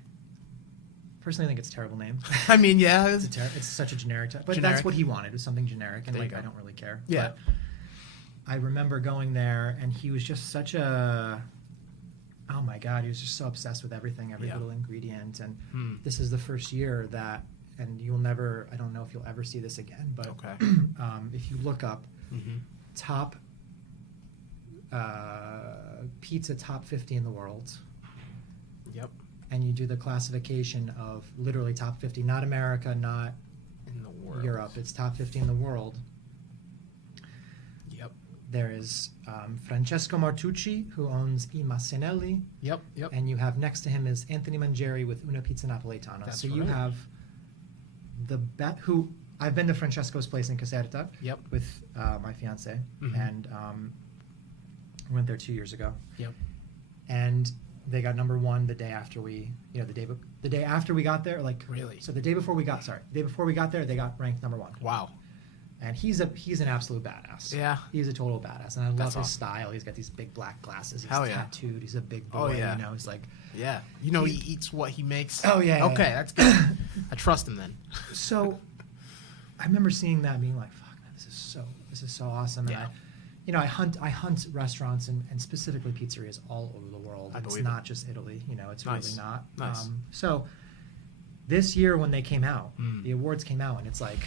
Personally, I think it's a terrible name. I mean, yeah. It's such a generic but Generic. that's what he wanted, was something generic, and There you like I go. don't really care. Yeah. But I remember going there, and he was just such a, oh my God, he was just so obsessed with everything, every Yeah. little ingredient. And Hmm. this is the first year that, and you'll never, I don't know if you'll ever see this again, but Okay. if you look up Mm-hmm. top pizza top 50 in the world, Yep. and you do the classification of literally top 50, not America, not In the world. Europe, it's top 50 in the world. Yep. There is Francesco Martucci, who owns I Massinelli, Yep. Yep. and you have next to him is Anthony Mangieri with Una Pizza Napoletana. That's so you right. have who I've been to Francesco's place in Caserta Yep. with my fiance, Mhm. and went there 2 years ago. Yep. And they got number 1 the day after the day after we got there, like Really? So the day before we got there, they got ranked number 1. Wow. And he's an absolute badass. Yeah. He's a total badass, and I love That's his awesome. style. He's got these big black glasses. He's Hell yeah. tattooed. He's a big Oh, boy. yeah. You know, he's like. Yeah. You know, he eats what he makes. Oh, yeah, yeah, Okay, yeah. that's good. I trust him then. So, I remember seeing that and being like, "Fuck, man, this is so awesome." And Yeah. I hunt restaurants and specifically pizzerias all over the world. I It's believe not just Italy. You know, it's Nice. really not. Nice. So, this year when they came out, Mm. the awards came out, and it's like,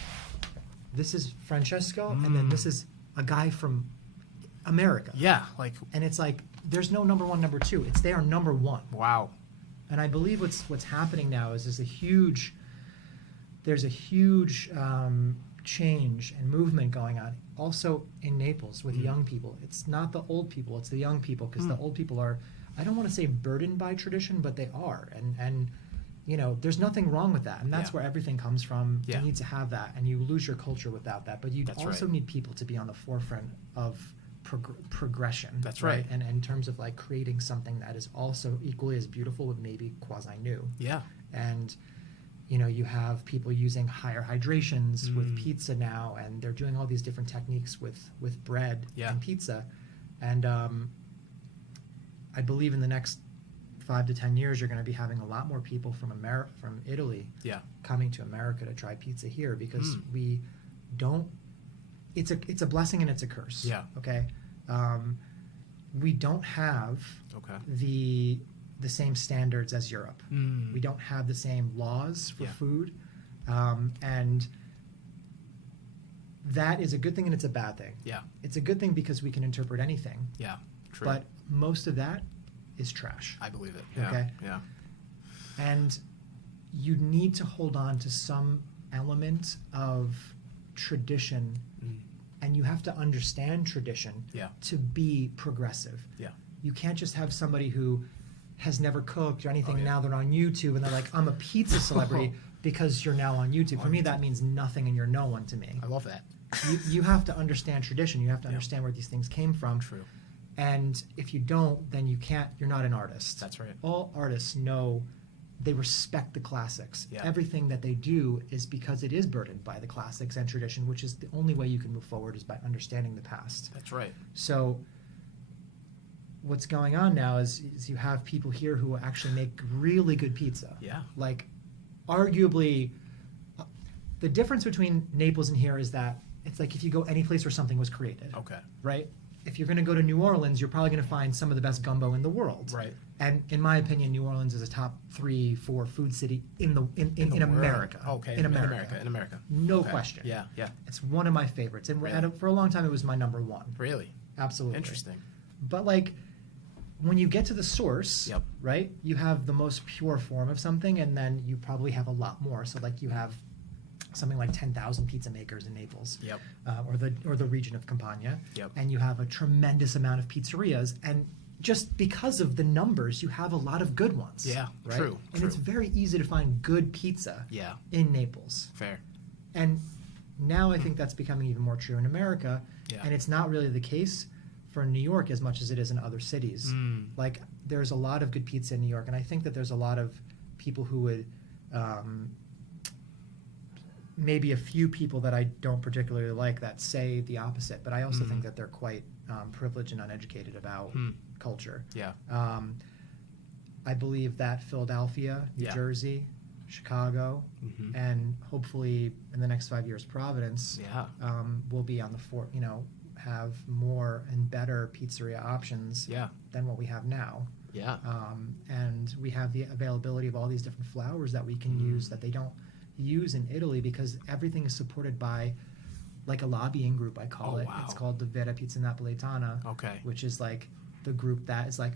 this is Francesco, and then this is a guy from America. Yeah. Like, And it's like, there's no number 1, number 2. They are number 1. wow. And I believe what's happening now is there's a huge change and movement going on also in Naples with young people. It's not the old people, it's the young people, because the old people are, I don't want to say burdened by tradition, but they are. And you know, there's nothing wrong with that. And that's Yeah. where everything comes from. Yeah. You need to have that, and you lose your culture without that. But you That's also right. need people to be on the forefront of progression. That's right. And in terms of like creating something that is also equally as beautiful but maybe quasi new. Yeah. And you know, you have people using higher hydrations with pizza now, and they're doing all these different techniques with bread Yeah. and pizza. And I believe in the next 5 to 10 years, you're going to be having a lot more people from Italy Yeah. coming to America to try pizza here, because we don't. It's a blessing and it's a curse. Yeah. Okay. We don't have Okay. the same standards as Europe. Mm. We don't have the same laws for Yeah. food, and that is a good thing and it's a bad thing. Yeah. It's a good thing because we can interpret anything, Yeah. True. but most of that is trash. I believe it. Yeah. Okay. Yeah. And you need to hold on to some element of tradition, and you have to understand tradition Yeah. to be progressive. Yeah. You can't just have somebody who has never cooked or anything. Oh, yeah. Now they're on YouTube and they're like, I'm a pizza celebrity because you're now on YouTube. For me, that means nothing, and you're no one to me. I love that. You have to understand tradition. You have to understand where these things came from. True. And if you don't, then you're not an artist. That's right. All artists know, they respect the classics. Yeah. Everything that they do is because it is burdened by the classics and tradition, which is the only way you can move forward is by understanding the past. That's right. So what's going on now is you have people here who actually make really good pizza. Yeah. Like, arguably, the difference between Naples and here is that it's like if you go any place where something was created, Okay. right? If you're going to go to New Orleans, you're probably going to find some of the best gumbo in the world. Right. And in my opinion, New Orleans is a top 3-4 food city in the America. world. Okay. In America. In America. No Okay. question. Yeah. Yeah. It's one of my favorites. And Really? for a long time, it was my number one. Really Absolutely. interesting. But like, when you get to the source, Yep. right, you have the most pure form of something, and then you probably have a lot more. So like you have something like 10,000 pizza makers in Naples, Yep. or the region of Campania, Yep. and you have a tremendous amount of pizzerias, and just because of the numbers, you have a lot of good ones. Yeah, right? true, And true. it's very easy to find good pizza Yeah. in Naples. Fair. And now I think that's becoming even more true in America. Yeah. And it's not really the case for New York as much as it is in other cities. Like, there's a lot of good pizza in New York, and I think that there's a lot of people who would, maybe a few people that I don't particularly like that say the opposite, but I also think that they're quite privileged and uneducated about culture. Yeah. I believe that Philadelphia, New Yeah. Jersey, Chicago, and hopefully in the next 5 years, Providence, Yeah. will be on the have more and better pizzeria options Yeah. than what we have now. Yeah. And we have the availability of all these different flours that we can use that they don't use in Italy, because everything is supported by like a lobbying group, I call Oh, it. wow. It's called the Vera Pizza Napoletana, Okay. which is like the group that is like,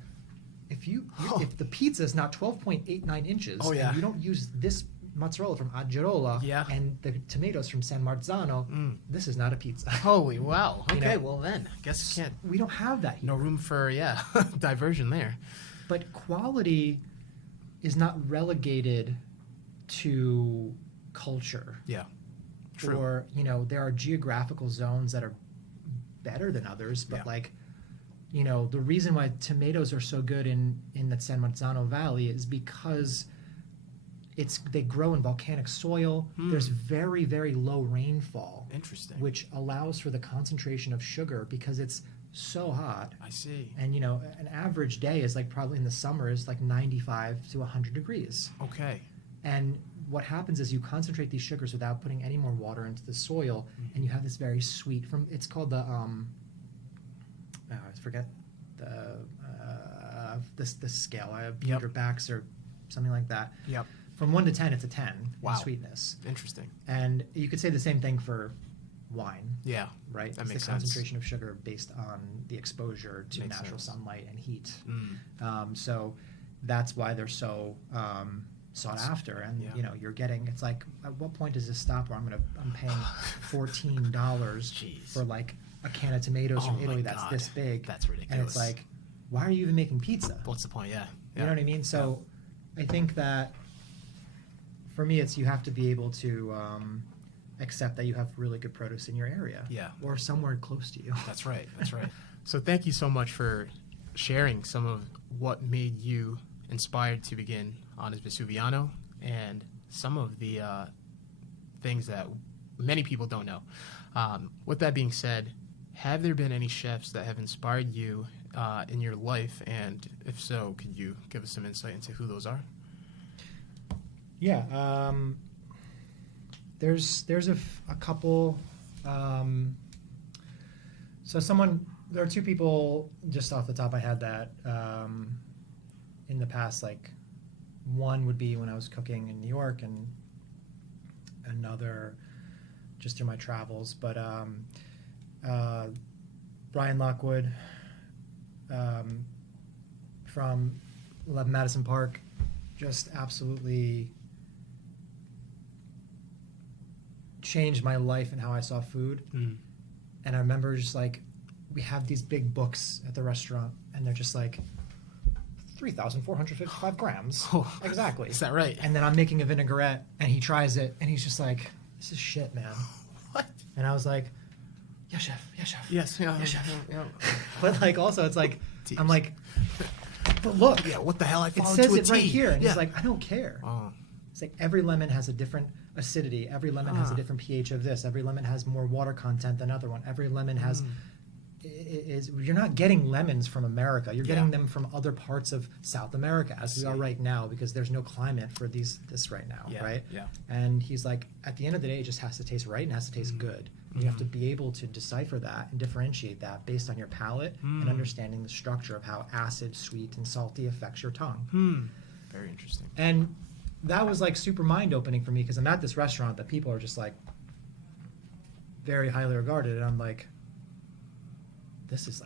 if the pizza is not 12.89 inches, Oh, yeah. and you don't use this mozzarella from Aggerola Yeah. and the tomatoes from San Marzano, this is not a pizza. Holy wow. You Okay. know, Well then, guess can't. We don't have that here. No room for diversion there. But quality is not relegated to culture. Yeah. True. Or, there are geographical zones that are better than others, but Yeah. the reason why tomatoes are so good in the San Marzano Valley is because they grow in volcanic soil. There's very, very low rainfall, Interesting. which allows for the concentration of sugar because it's so hot. I see. And an average day is like, probably in the summer, is like 95 to 100 degrees. Okay. And what happens is you concentrate these sugars without putting any more water into the soil, and you have this very sweet, it's called the I forget the scale. I have Yep. Peter Backs or something like that. Yep. From 1 to 10, it's a 10 Wow. in sweetness. Interesting. And you could say the same thing for wine, Yeah. right? That It's makes the sense. concentration of sugar based on the exposure to Makes natural sense. sunlight and heat. Mm. So that's why they're so sought after. And Yeah. you're getting, it's like, at what point does this stop where I'm paying $14 Jeez. for like a can of tomatoes Oh from my Italy that's God. this big? That's And ridiculous. it's like, why are you even making pizza? What's the point? Yeah. You know what I mean? So I think that for me, you have to be able to accept that you have really good produce in your area. Yeah. Or somewhere close to you. That's right. That's right. So thank you so much for sharing some of what made you inspired to begin Annas Vesuviano and some of the things that many people don't know. With that being said, have there been any chefs that have inspired you in your life? And if so, could you give us some insight into who those are? Yeah, there's a couple. There are two people just off the top I had that in the past. Like, one would be when I was cooking in New York, and another just through my travels. But Brian Lockwood, from 11 Madison Park just absolutely changed my life and how I saw food. Mm. And I remember just like, we have these big books at the restaurant, and they're just like 3,455 grams. Oh, exactly. Is that right? And then I'm making a vinaigrette, and he tries it, and he's just like, "This is shit, man." What? And I was like, "Yeah, chef. Yeah, chef. Yes. Yeah. Yeah, chef." Yeah. But like, also, it's like, Tears. I'm like, "But look, Yeah. What the hell? I it followed says to a it right T. here." And Yeah. he's like, "I don't care." Oh. It's like every lemon has a different acidity. Every lemon has a different pH of this. Every lemon has more water content than other one. Every lemon has is you're not getting lemons from America. You're getting them from other parts of South America, as we are right now, because there's no climate for this right now, Yeah, right? yeah. And he's like, at the end of the day, it just has to taste right and has to taste good. And you have to be able to decipher that and differentiate that based on your palate and understanding the structure of how acid, sweet, and salty affects your tongue. Very interesting. And that was like super mind opening for me, because I'm at this restaurant that people are just like very highly regarded, and I'm like, this is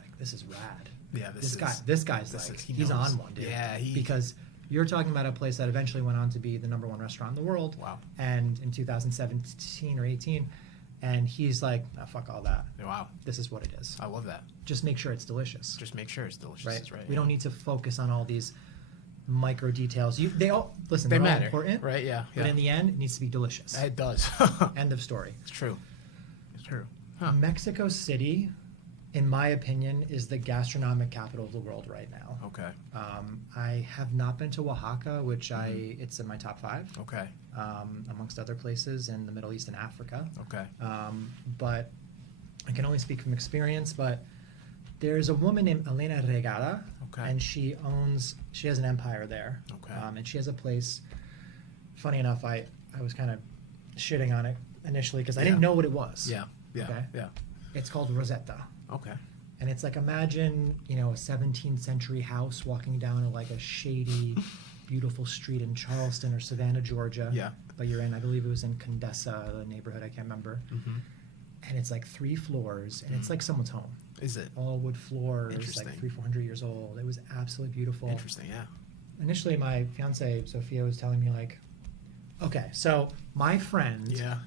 rad. Yeah. This guy's this like, is- he he's knows. on one, dude. Yeah. Because you're talking about a place that eventually went on to be the #1 restaurant in the world. Wow. And in 2017 or 18, and he's like, "Oh, fuck all that. Wow. This is what it is. I love that. Just make sure it's delicious." Just make sure it's delicious. Right? Is right. We don't need to focus on all these micro details. They all listen. They They're all matter. important, Right. Yeah. But in the end, it needs to be delicious. It does. End of story. It's true. It's true. Huh. Mexico City, in my opinion, is the gastronomic capital of the world right now. Okay. I have not been to Oaxaca, which it's in my top 5, Okay. amongst other places in the Middle East and Africa. Okay. But I can only speak from experience. But there's a woman named Elena Regada, Okay. and she has an empire there. Okay. And she has a place. Funny enough, I was kind of shitting on it initially because I didn't know what it was. Yeah. Yeah. Okay. Yeah. It's called Rosetta. Okay. And it's like, imagine, a 17th century house walking down a shady, beautiful street in Charleston or Savannah, Georgia. Yeah. But you're in, I believe it was in Condessa, the neighborhood, I can't remember. Mm-hmm. And it's like 3 floors, and it's like someone's home. Is it? All wood floors, Interesting. like 300-400 years old. It was absolutely beautiful. Interesting. Yeah. Initially, my fiance, Sophia, was telling me like, okay, so my friend Yeah.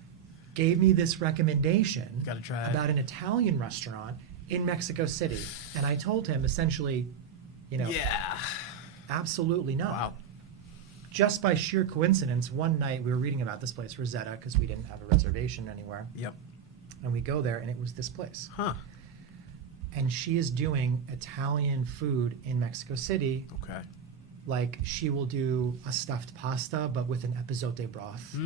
gave me this recommendation Gotta try it. about an Italian restaurant in Mexico City. And I told him essentially, Yeah. absolutely not. Wow. Just by sheer coincidence, one night we were reading about this place, Rosetta, because we didn't have a reservation anywhere. Yep. And we go there, and it was this place. Huh. And she is doing Italian food in Mexico City. Okay. Like, she will do a stuffed pasta, but with an epazote broth.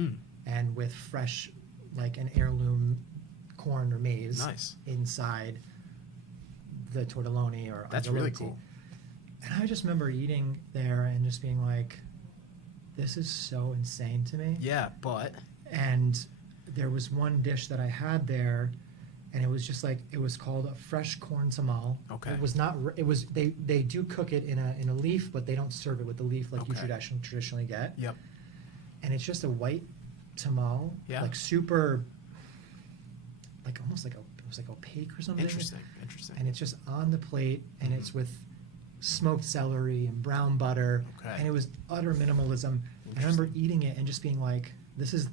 And with fresh, like an heirloom corn or maize Nice. inside the tortelloni or That's really agnolotti. cool. And I just remember eating there and just being like, this is so insane to me. Yeah, but And there was one dish that I had there, and it was just like, it was called a fresh corn tamal. Okay. It was not. It was they do cook it in a leaf, but they don't serve it with the leaf like you Okay. traditionally get. yep. And it's just a white tamal, Yeah. like super, like almost like it was like opaque or something. Interesting. Interesting. And it's just on the plate, and it's with smoked celery and brown butter, Okay. and it was utter minimalism. I remember eating it and just being like, this is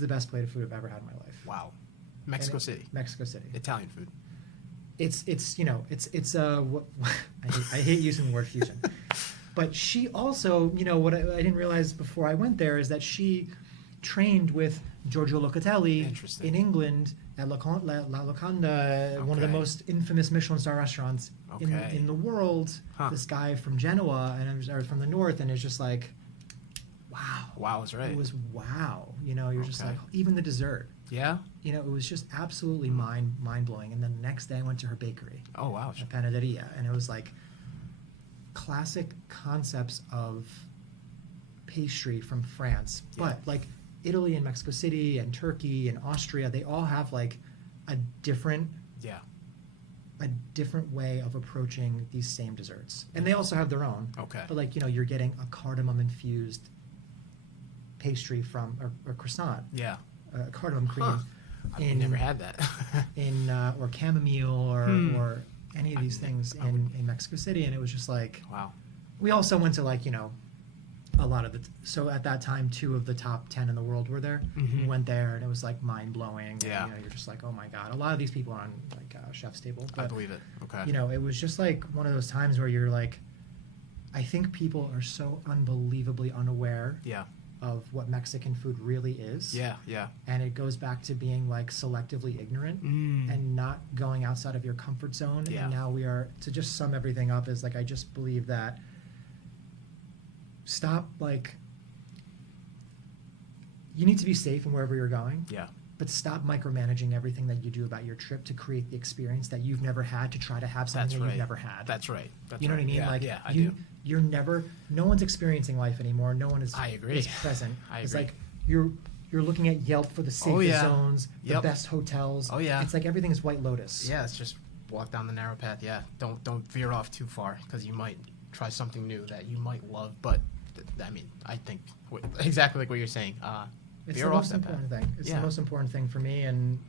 the best plate of food I've ever had in my life. Wow. Mexico And City. Mexico City. Italian food. It's I hate using the word fusion, but she also, what I didn't realize before I went there is that she trained with Giorgio Locatelli Interesting. in England at La Locanda, one of the Okay. most infamous Michelin star restaurants Okay. in the world. Huh. This guy from Genoa or from the north, and it's just like, wow. Wow, is right. It was wow. You're just Okay. like, even the dessert. Yeah. It was just absolutely mind blowing. And then the next day, I went to her bakery, Oh wow. a panaderia, and it was like classic concepts of pastry from France, Yeah. but like Italy and Mexico City and Turkey and Austria, they all have like a different Yeah. way of approaching these same desserts, and they also have their own. Okay. But like you're getting a cardamom infused pastry from or croissant, Yeah. cardamom cream. Huh. I've never had that. in or chamomile or any of these I- things I would- in Mexico City, and it was just like, Wow. we also went to like, a lot of so at that time 2 of the top 10 in the world were there. We went there and it was like mind-blowing. Yeah. And, you're just like, oh my God. A lot of these people are on like chef's table. I believe it. Okay. It was just like one of those times where you're like, I think people are so unbelievably unaware Yeah. of what Mexican food really is. Yeah. Yeah. And it goes back to being like selectively ignorant and not going outside of your comfort zone. Yeah. And now we are, to just sum everything up, is like, I just believe that stop, like, you need to be safe in wherever you're going. Yeah. But stop micromanaging everything that you do about your trip to create the experience that you've never had, to try to have something That's that right. you've never had. That's right. That's You know right. what I mean? Yeah, Like, yeah, I do. You're never, no one's experiencing life anymore. No one is, I agree. is present. I It's agree. like you're looking at Yelp for the safest yeah. zones, the Yep. best hotels. Oh, yeah. It's like everything's White Lotus. Yeah, it's just walk down the narrow path. Yeah, don't veer off too far, because you might try something new that you might love. But I mean, I think exactly like what you're saying. It's veer the off most that path. important thing. It's Yeah. the most important thing for me, and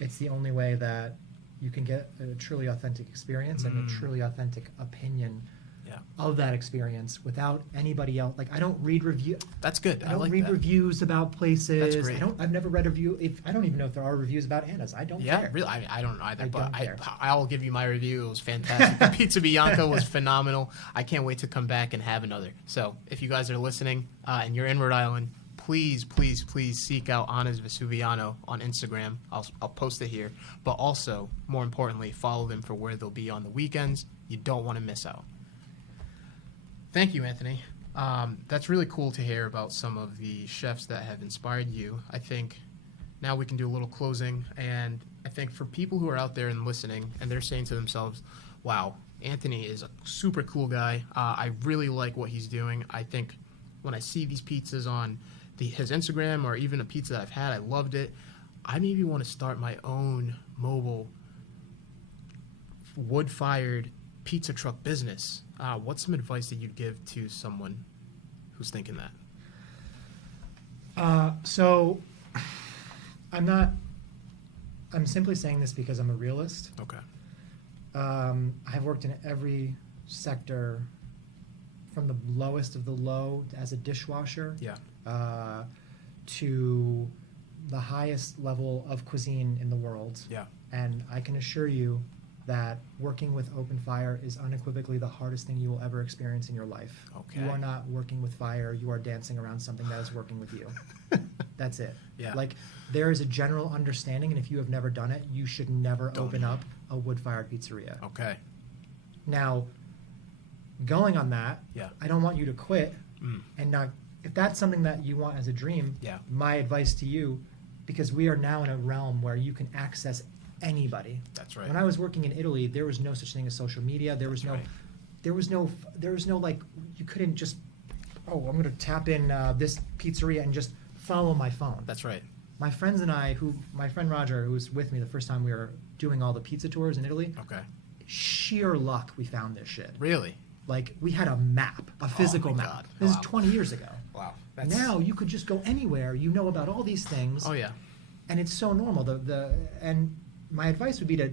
it's the only way that you can get a truly authentic experience and a truly authentic opinion Yeah, of that experience without anybody else. Like, I don't read review. that's good. I I don't like read that. reviews about places. That's great. I've never read a review. I don't even know if there are reviews about Annas. I don't Yeah, care. really, I don't either, I but don't care. I'll give you my review. It was fantastic. The Pizza Bianca was phenomenal. I can't wait to come back and have another. So if you guys are listening and you're in Rhode Island, please, please, please seek out Annas Vesuviano on Instagram. I'll post it here. But also, more importantly, follow them for where they'll be on the weekends. You don't want to miss out. Thank you, Anthony. That's really cool to hear about some of the chefs that have inspired you. I think now we can do a little closing, and I think for people who are out there and listening, and they're saying to themselves, wow, Anthony is a super cool guy. I really like what he's doing. I think when I see these pizzas on his Instagram, or even a pizza I've had, I loved it. I maybe want to start my own mobile wood-fired pizza truck business. What's some advice that you'd give to someone who's thinking that? So I'm simply saying this because I'm a realist. Okay. I've worked in every sector, from the lowest of the low as a dishwasher Yeah. to the highest level of cuisine in the world. Yeah. And I can assure you that working with open fire is unequivocally the hardest thing you will ever experience in your life. Okay. You are not working with fire, you are dancing around something that is working with you. That's it. Yeah. Like, there is a general understanding, and if you have never done it, you should never Don't open do up a wood-fired pizzeria. Okay. Now, going on that, Yeah. I don't want you to quit. Mm. And now, if that's something that you want as a dream, Yeah. my advice to you, because we are now in a realm where you can access anybody. That's right. When I was working in Italy, there was no such thing as social media. There was That's right. there was no like, you couldn't just, I'm going to tap in this pizzeria and just follow my phone. That's right. My friends and I, my friend Roger, who was with me the first time we were doing all the pizza tours in Italy, Okay. sheer luck we found this shit. Really? Like, we had a map, a physical my map. God. This Wow. is 20 years ago. Wow. Now you could just go anywhere. You know about all these things. Oh yeah. And it's so normal. And my advice would be to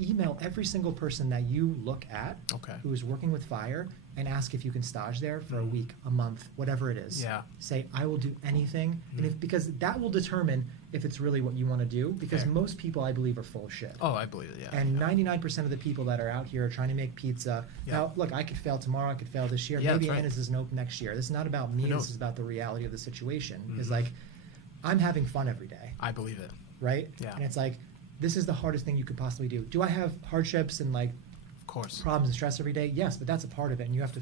email every single person that you look at Okay. who is working with fire and ask if you can stage there for a week, a month, whatever it is. Yeah. Say, I will do anything. And because that will determine if it's really what you want to do, because Fair. most people, I believe, are full of shit. Oh, I believe it. Yeah. And yeah. 99% of the people that are out here trying to make pizza. Yeah. Now, look, I could fail tomorrow. I could fail this year. Yeah, Maybe that's right. Anna's isn't open next year. This is not about me. Who knows? This is about the reality of the situation. Mhm. It's like, I'm having fun every day, I believe it. right? Yeah. And it's like, this is the hardest thing you could possibly do. Do I have hardships and like Of course. problems and stress every day? Yes, but that's a part of it. And you have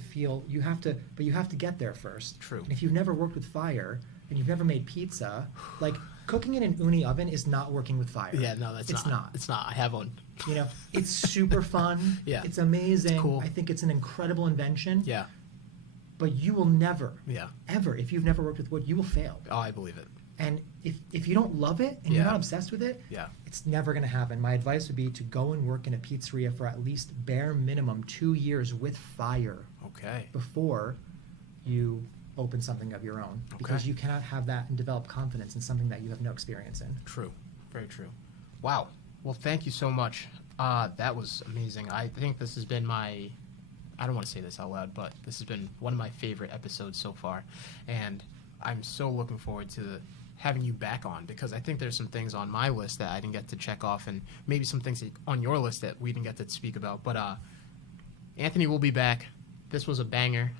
to get there first. True. And if you've never worked with fire and you've never made pizza, like, cooking in an uni oven is not working with fire. Yeah. No, that's It's not. It's not. I have one. You know, it's super fun. Yeah. It's amazing. It's cool. I think it's an incredible invention. Yeah. But you will never, Yeah. ever, if you've never worked with wood, you will fail. Oh, I believe it. And if you don't love it and you're Yeah. not obsessed with it, Yeah. it's never going to happen. My advice would be to go and work in a pizzeria for at least bare minimum 2 years with fire Okay. before you open something of your own. Because Okay. you cannot have that and develop confidence in something that you have no experience in. True. Very true. Wow. Well, thank you so much. That was amazing. I think this has been my I don't want to say this out loud, but this has been one of my favorite episodes so far, and I'm so looking forward to having you back on, because I think there's some things on my list that I didn't get to check off, and maybe some things on your list that we didn't get to speak about. But Anthony will be back. This was a banger.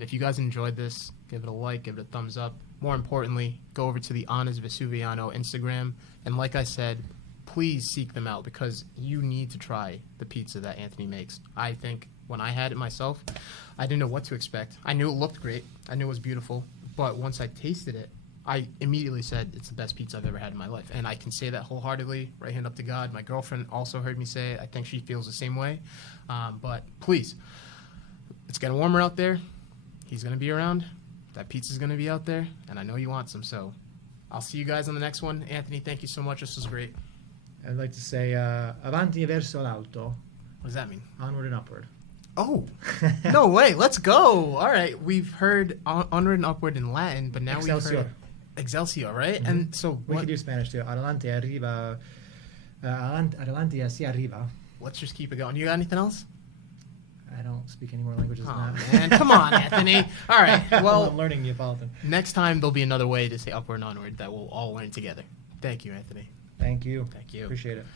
If you guys enjoyed this, give it a like, give it a thumbs up. More importantly, go over to the Annas Vesuviano Instagram, and like I said, please seek them out, because you need to try the pizza that Anthony makes. I think when I had it myself, I didn't know what to expect. I knew it looked great. I knew it was beautiful. But once I tasted it, I immediately said it's the best pizza I've ever had in my life. And I can say that wholeheartedly, right hand up to God. My girlfriend also heard me say it. I think she feels the same way. But please, it's getting warmer out there. He's going to be around. That pizza's going to be out there. And I know you want some. So I'll see you guys on the next one. Anthony, thank you so much. This was great. I'd like to say avanti verso l'alto. What does that mean? Onward and upward. Oh, no way. Let's go. All right. We've heard onward and upward in Latin, but now Excelsior. we've heard Excelsior, right? Mm-hmm. And so We what, could do Spanish too. Adelante arriba. Adelante hacia arriba. let's just keep it going. You got anything else? I don't speak any more languages than Oh, that. man. Come on, Anthony. All right. Well, I'm learning Neapolitan. next time there'll be another way to say upward and onward that we'll all learn together. Thank you, Anthony. Thank you. Thank you. Appreciate it.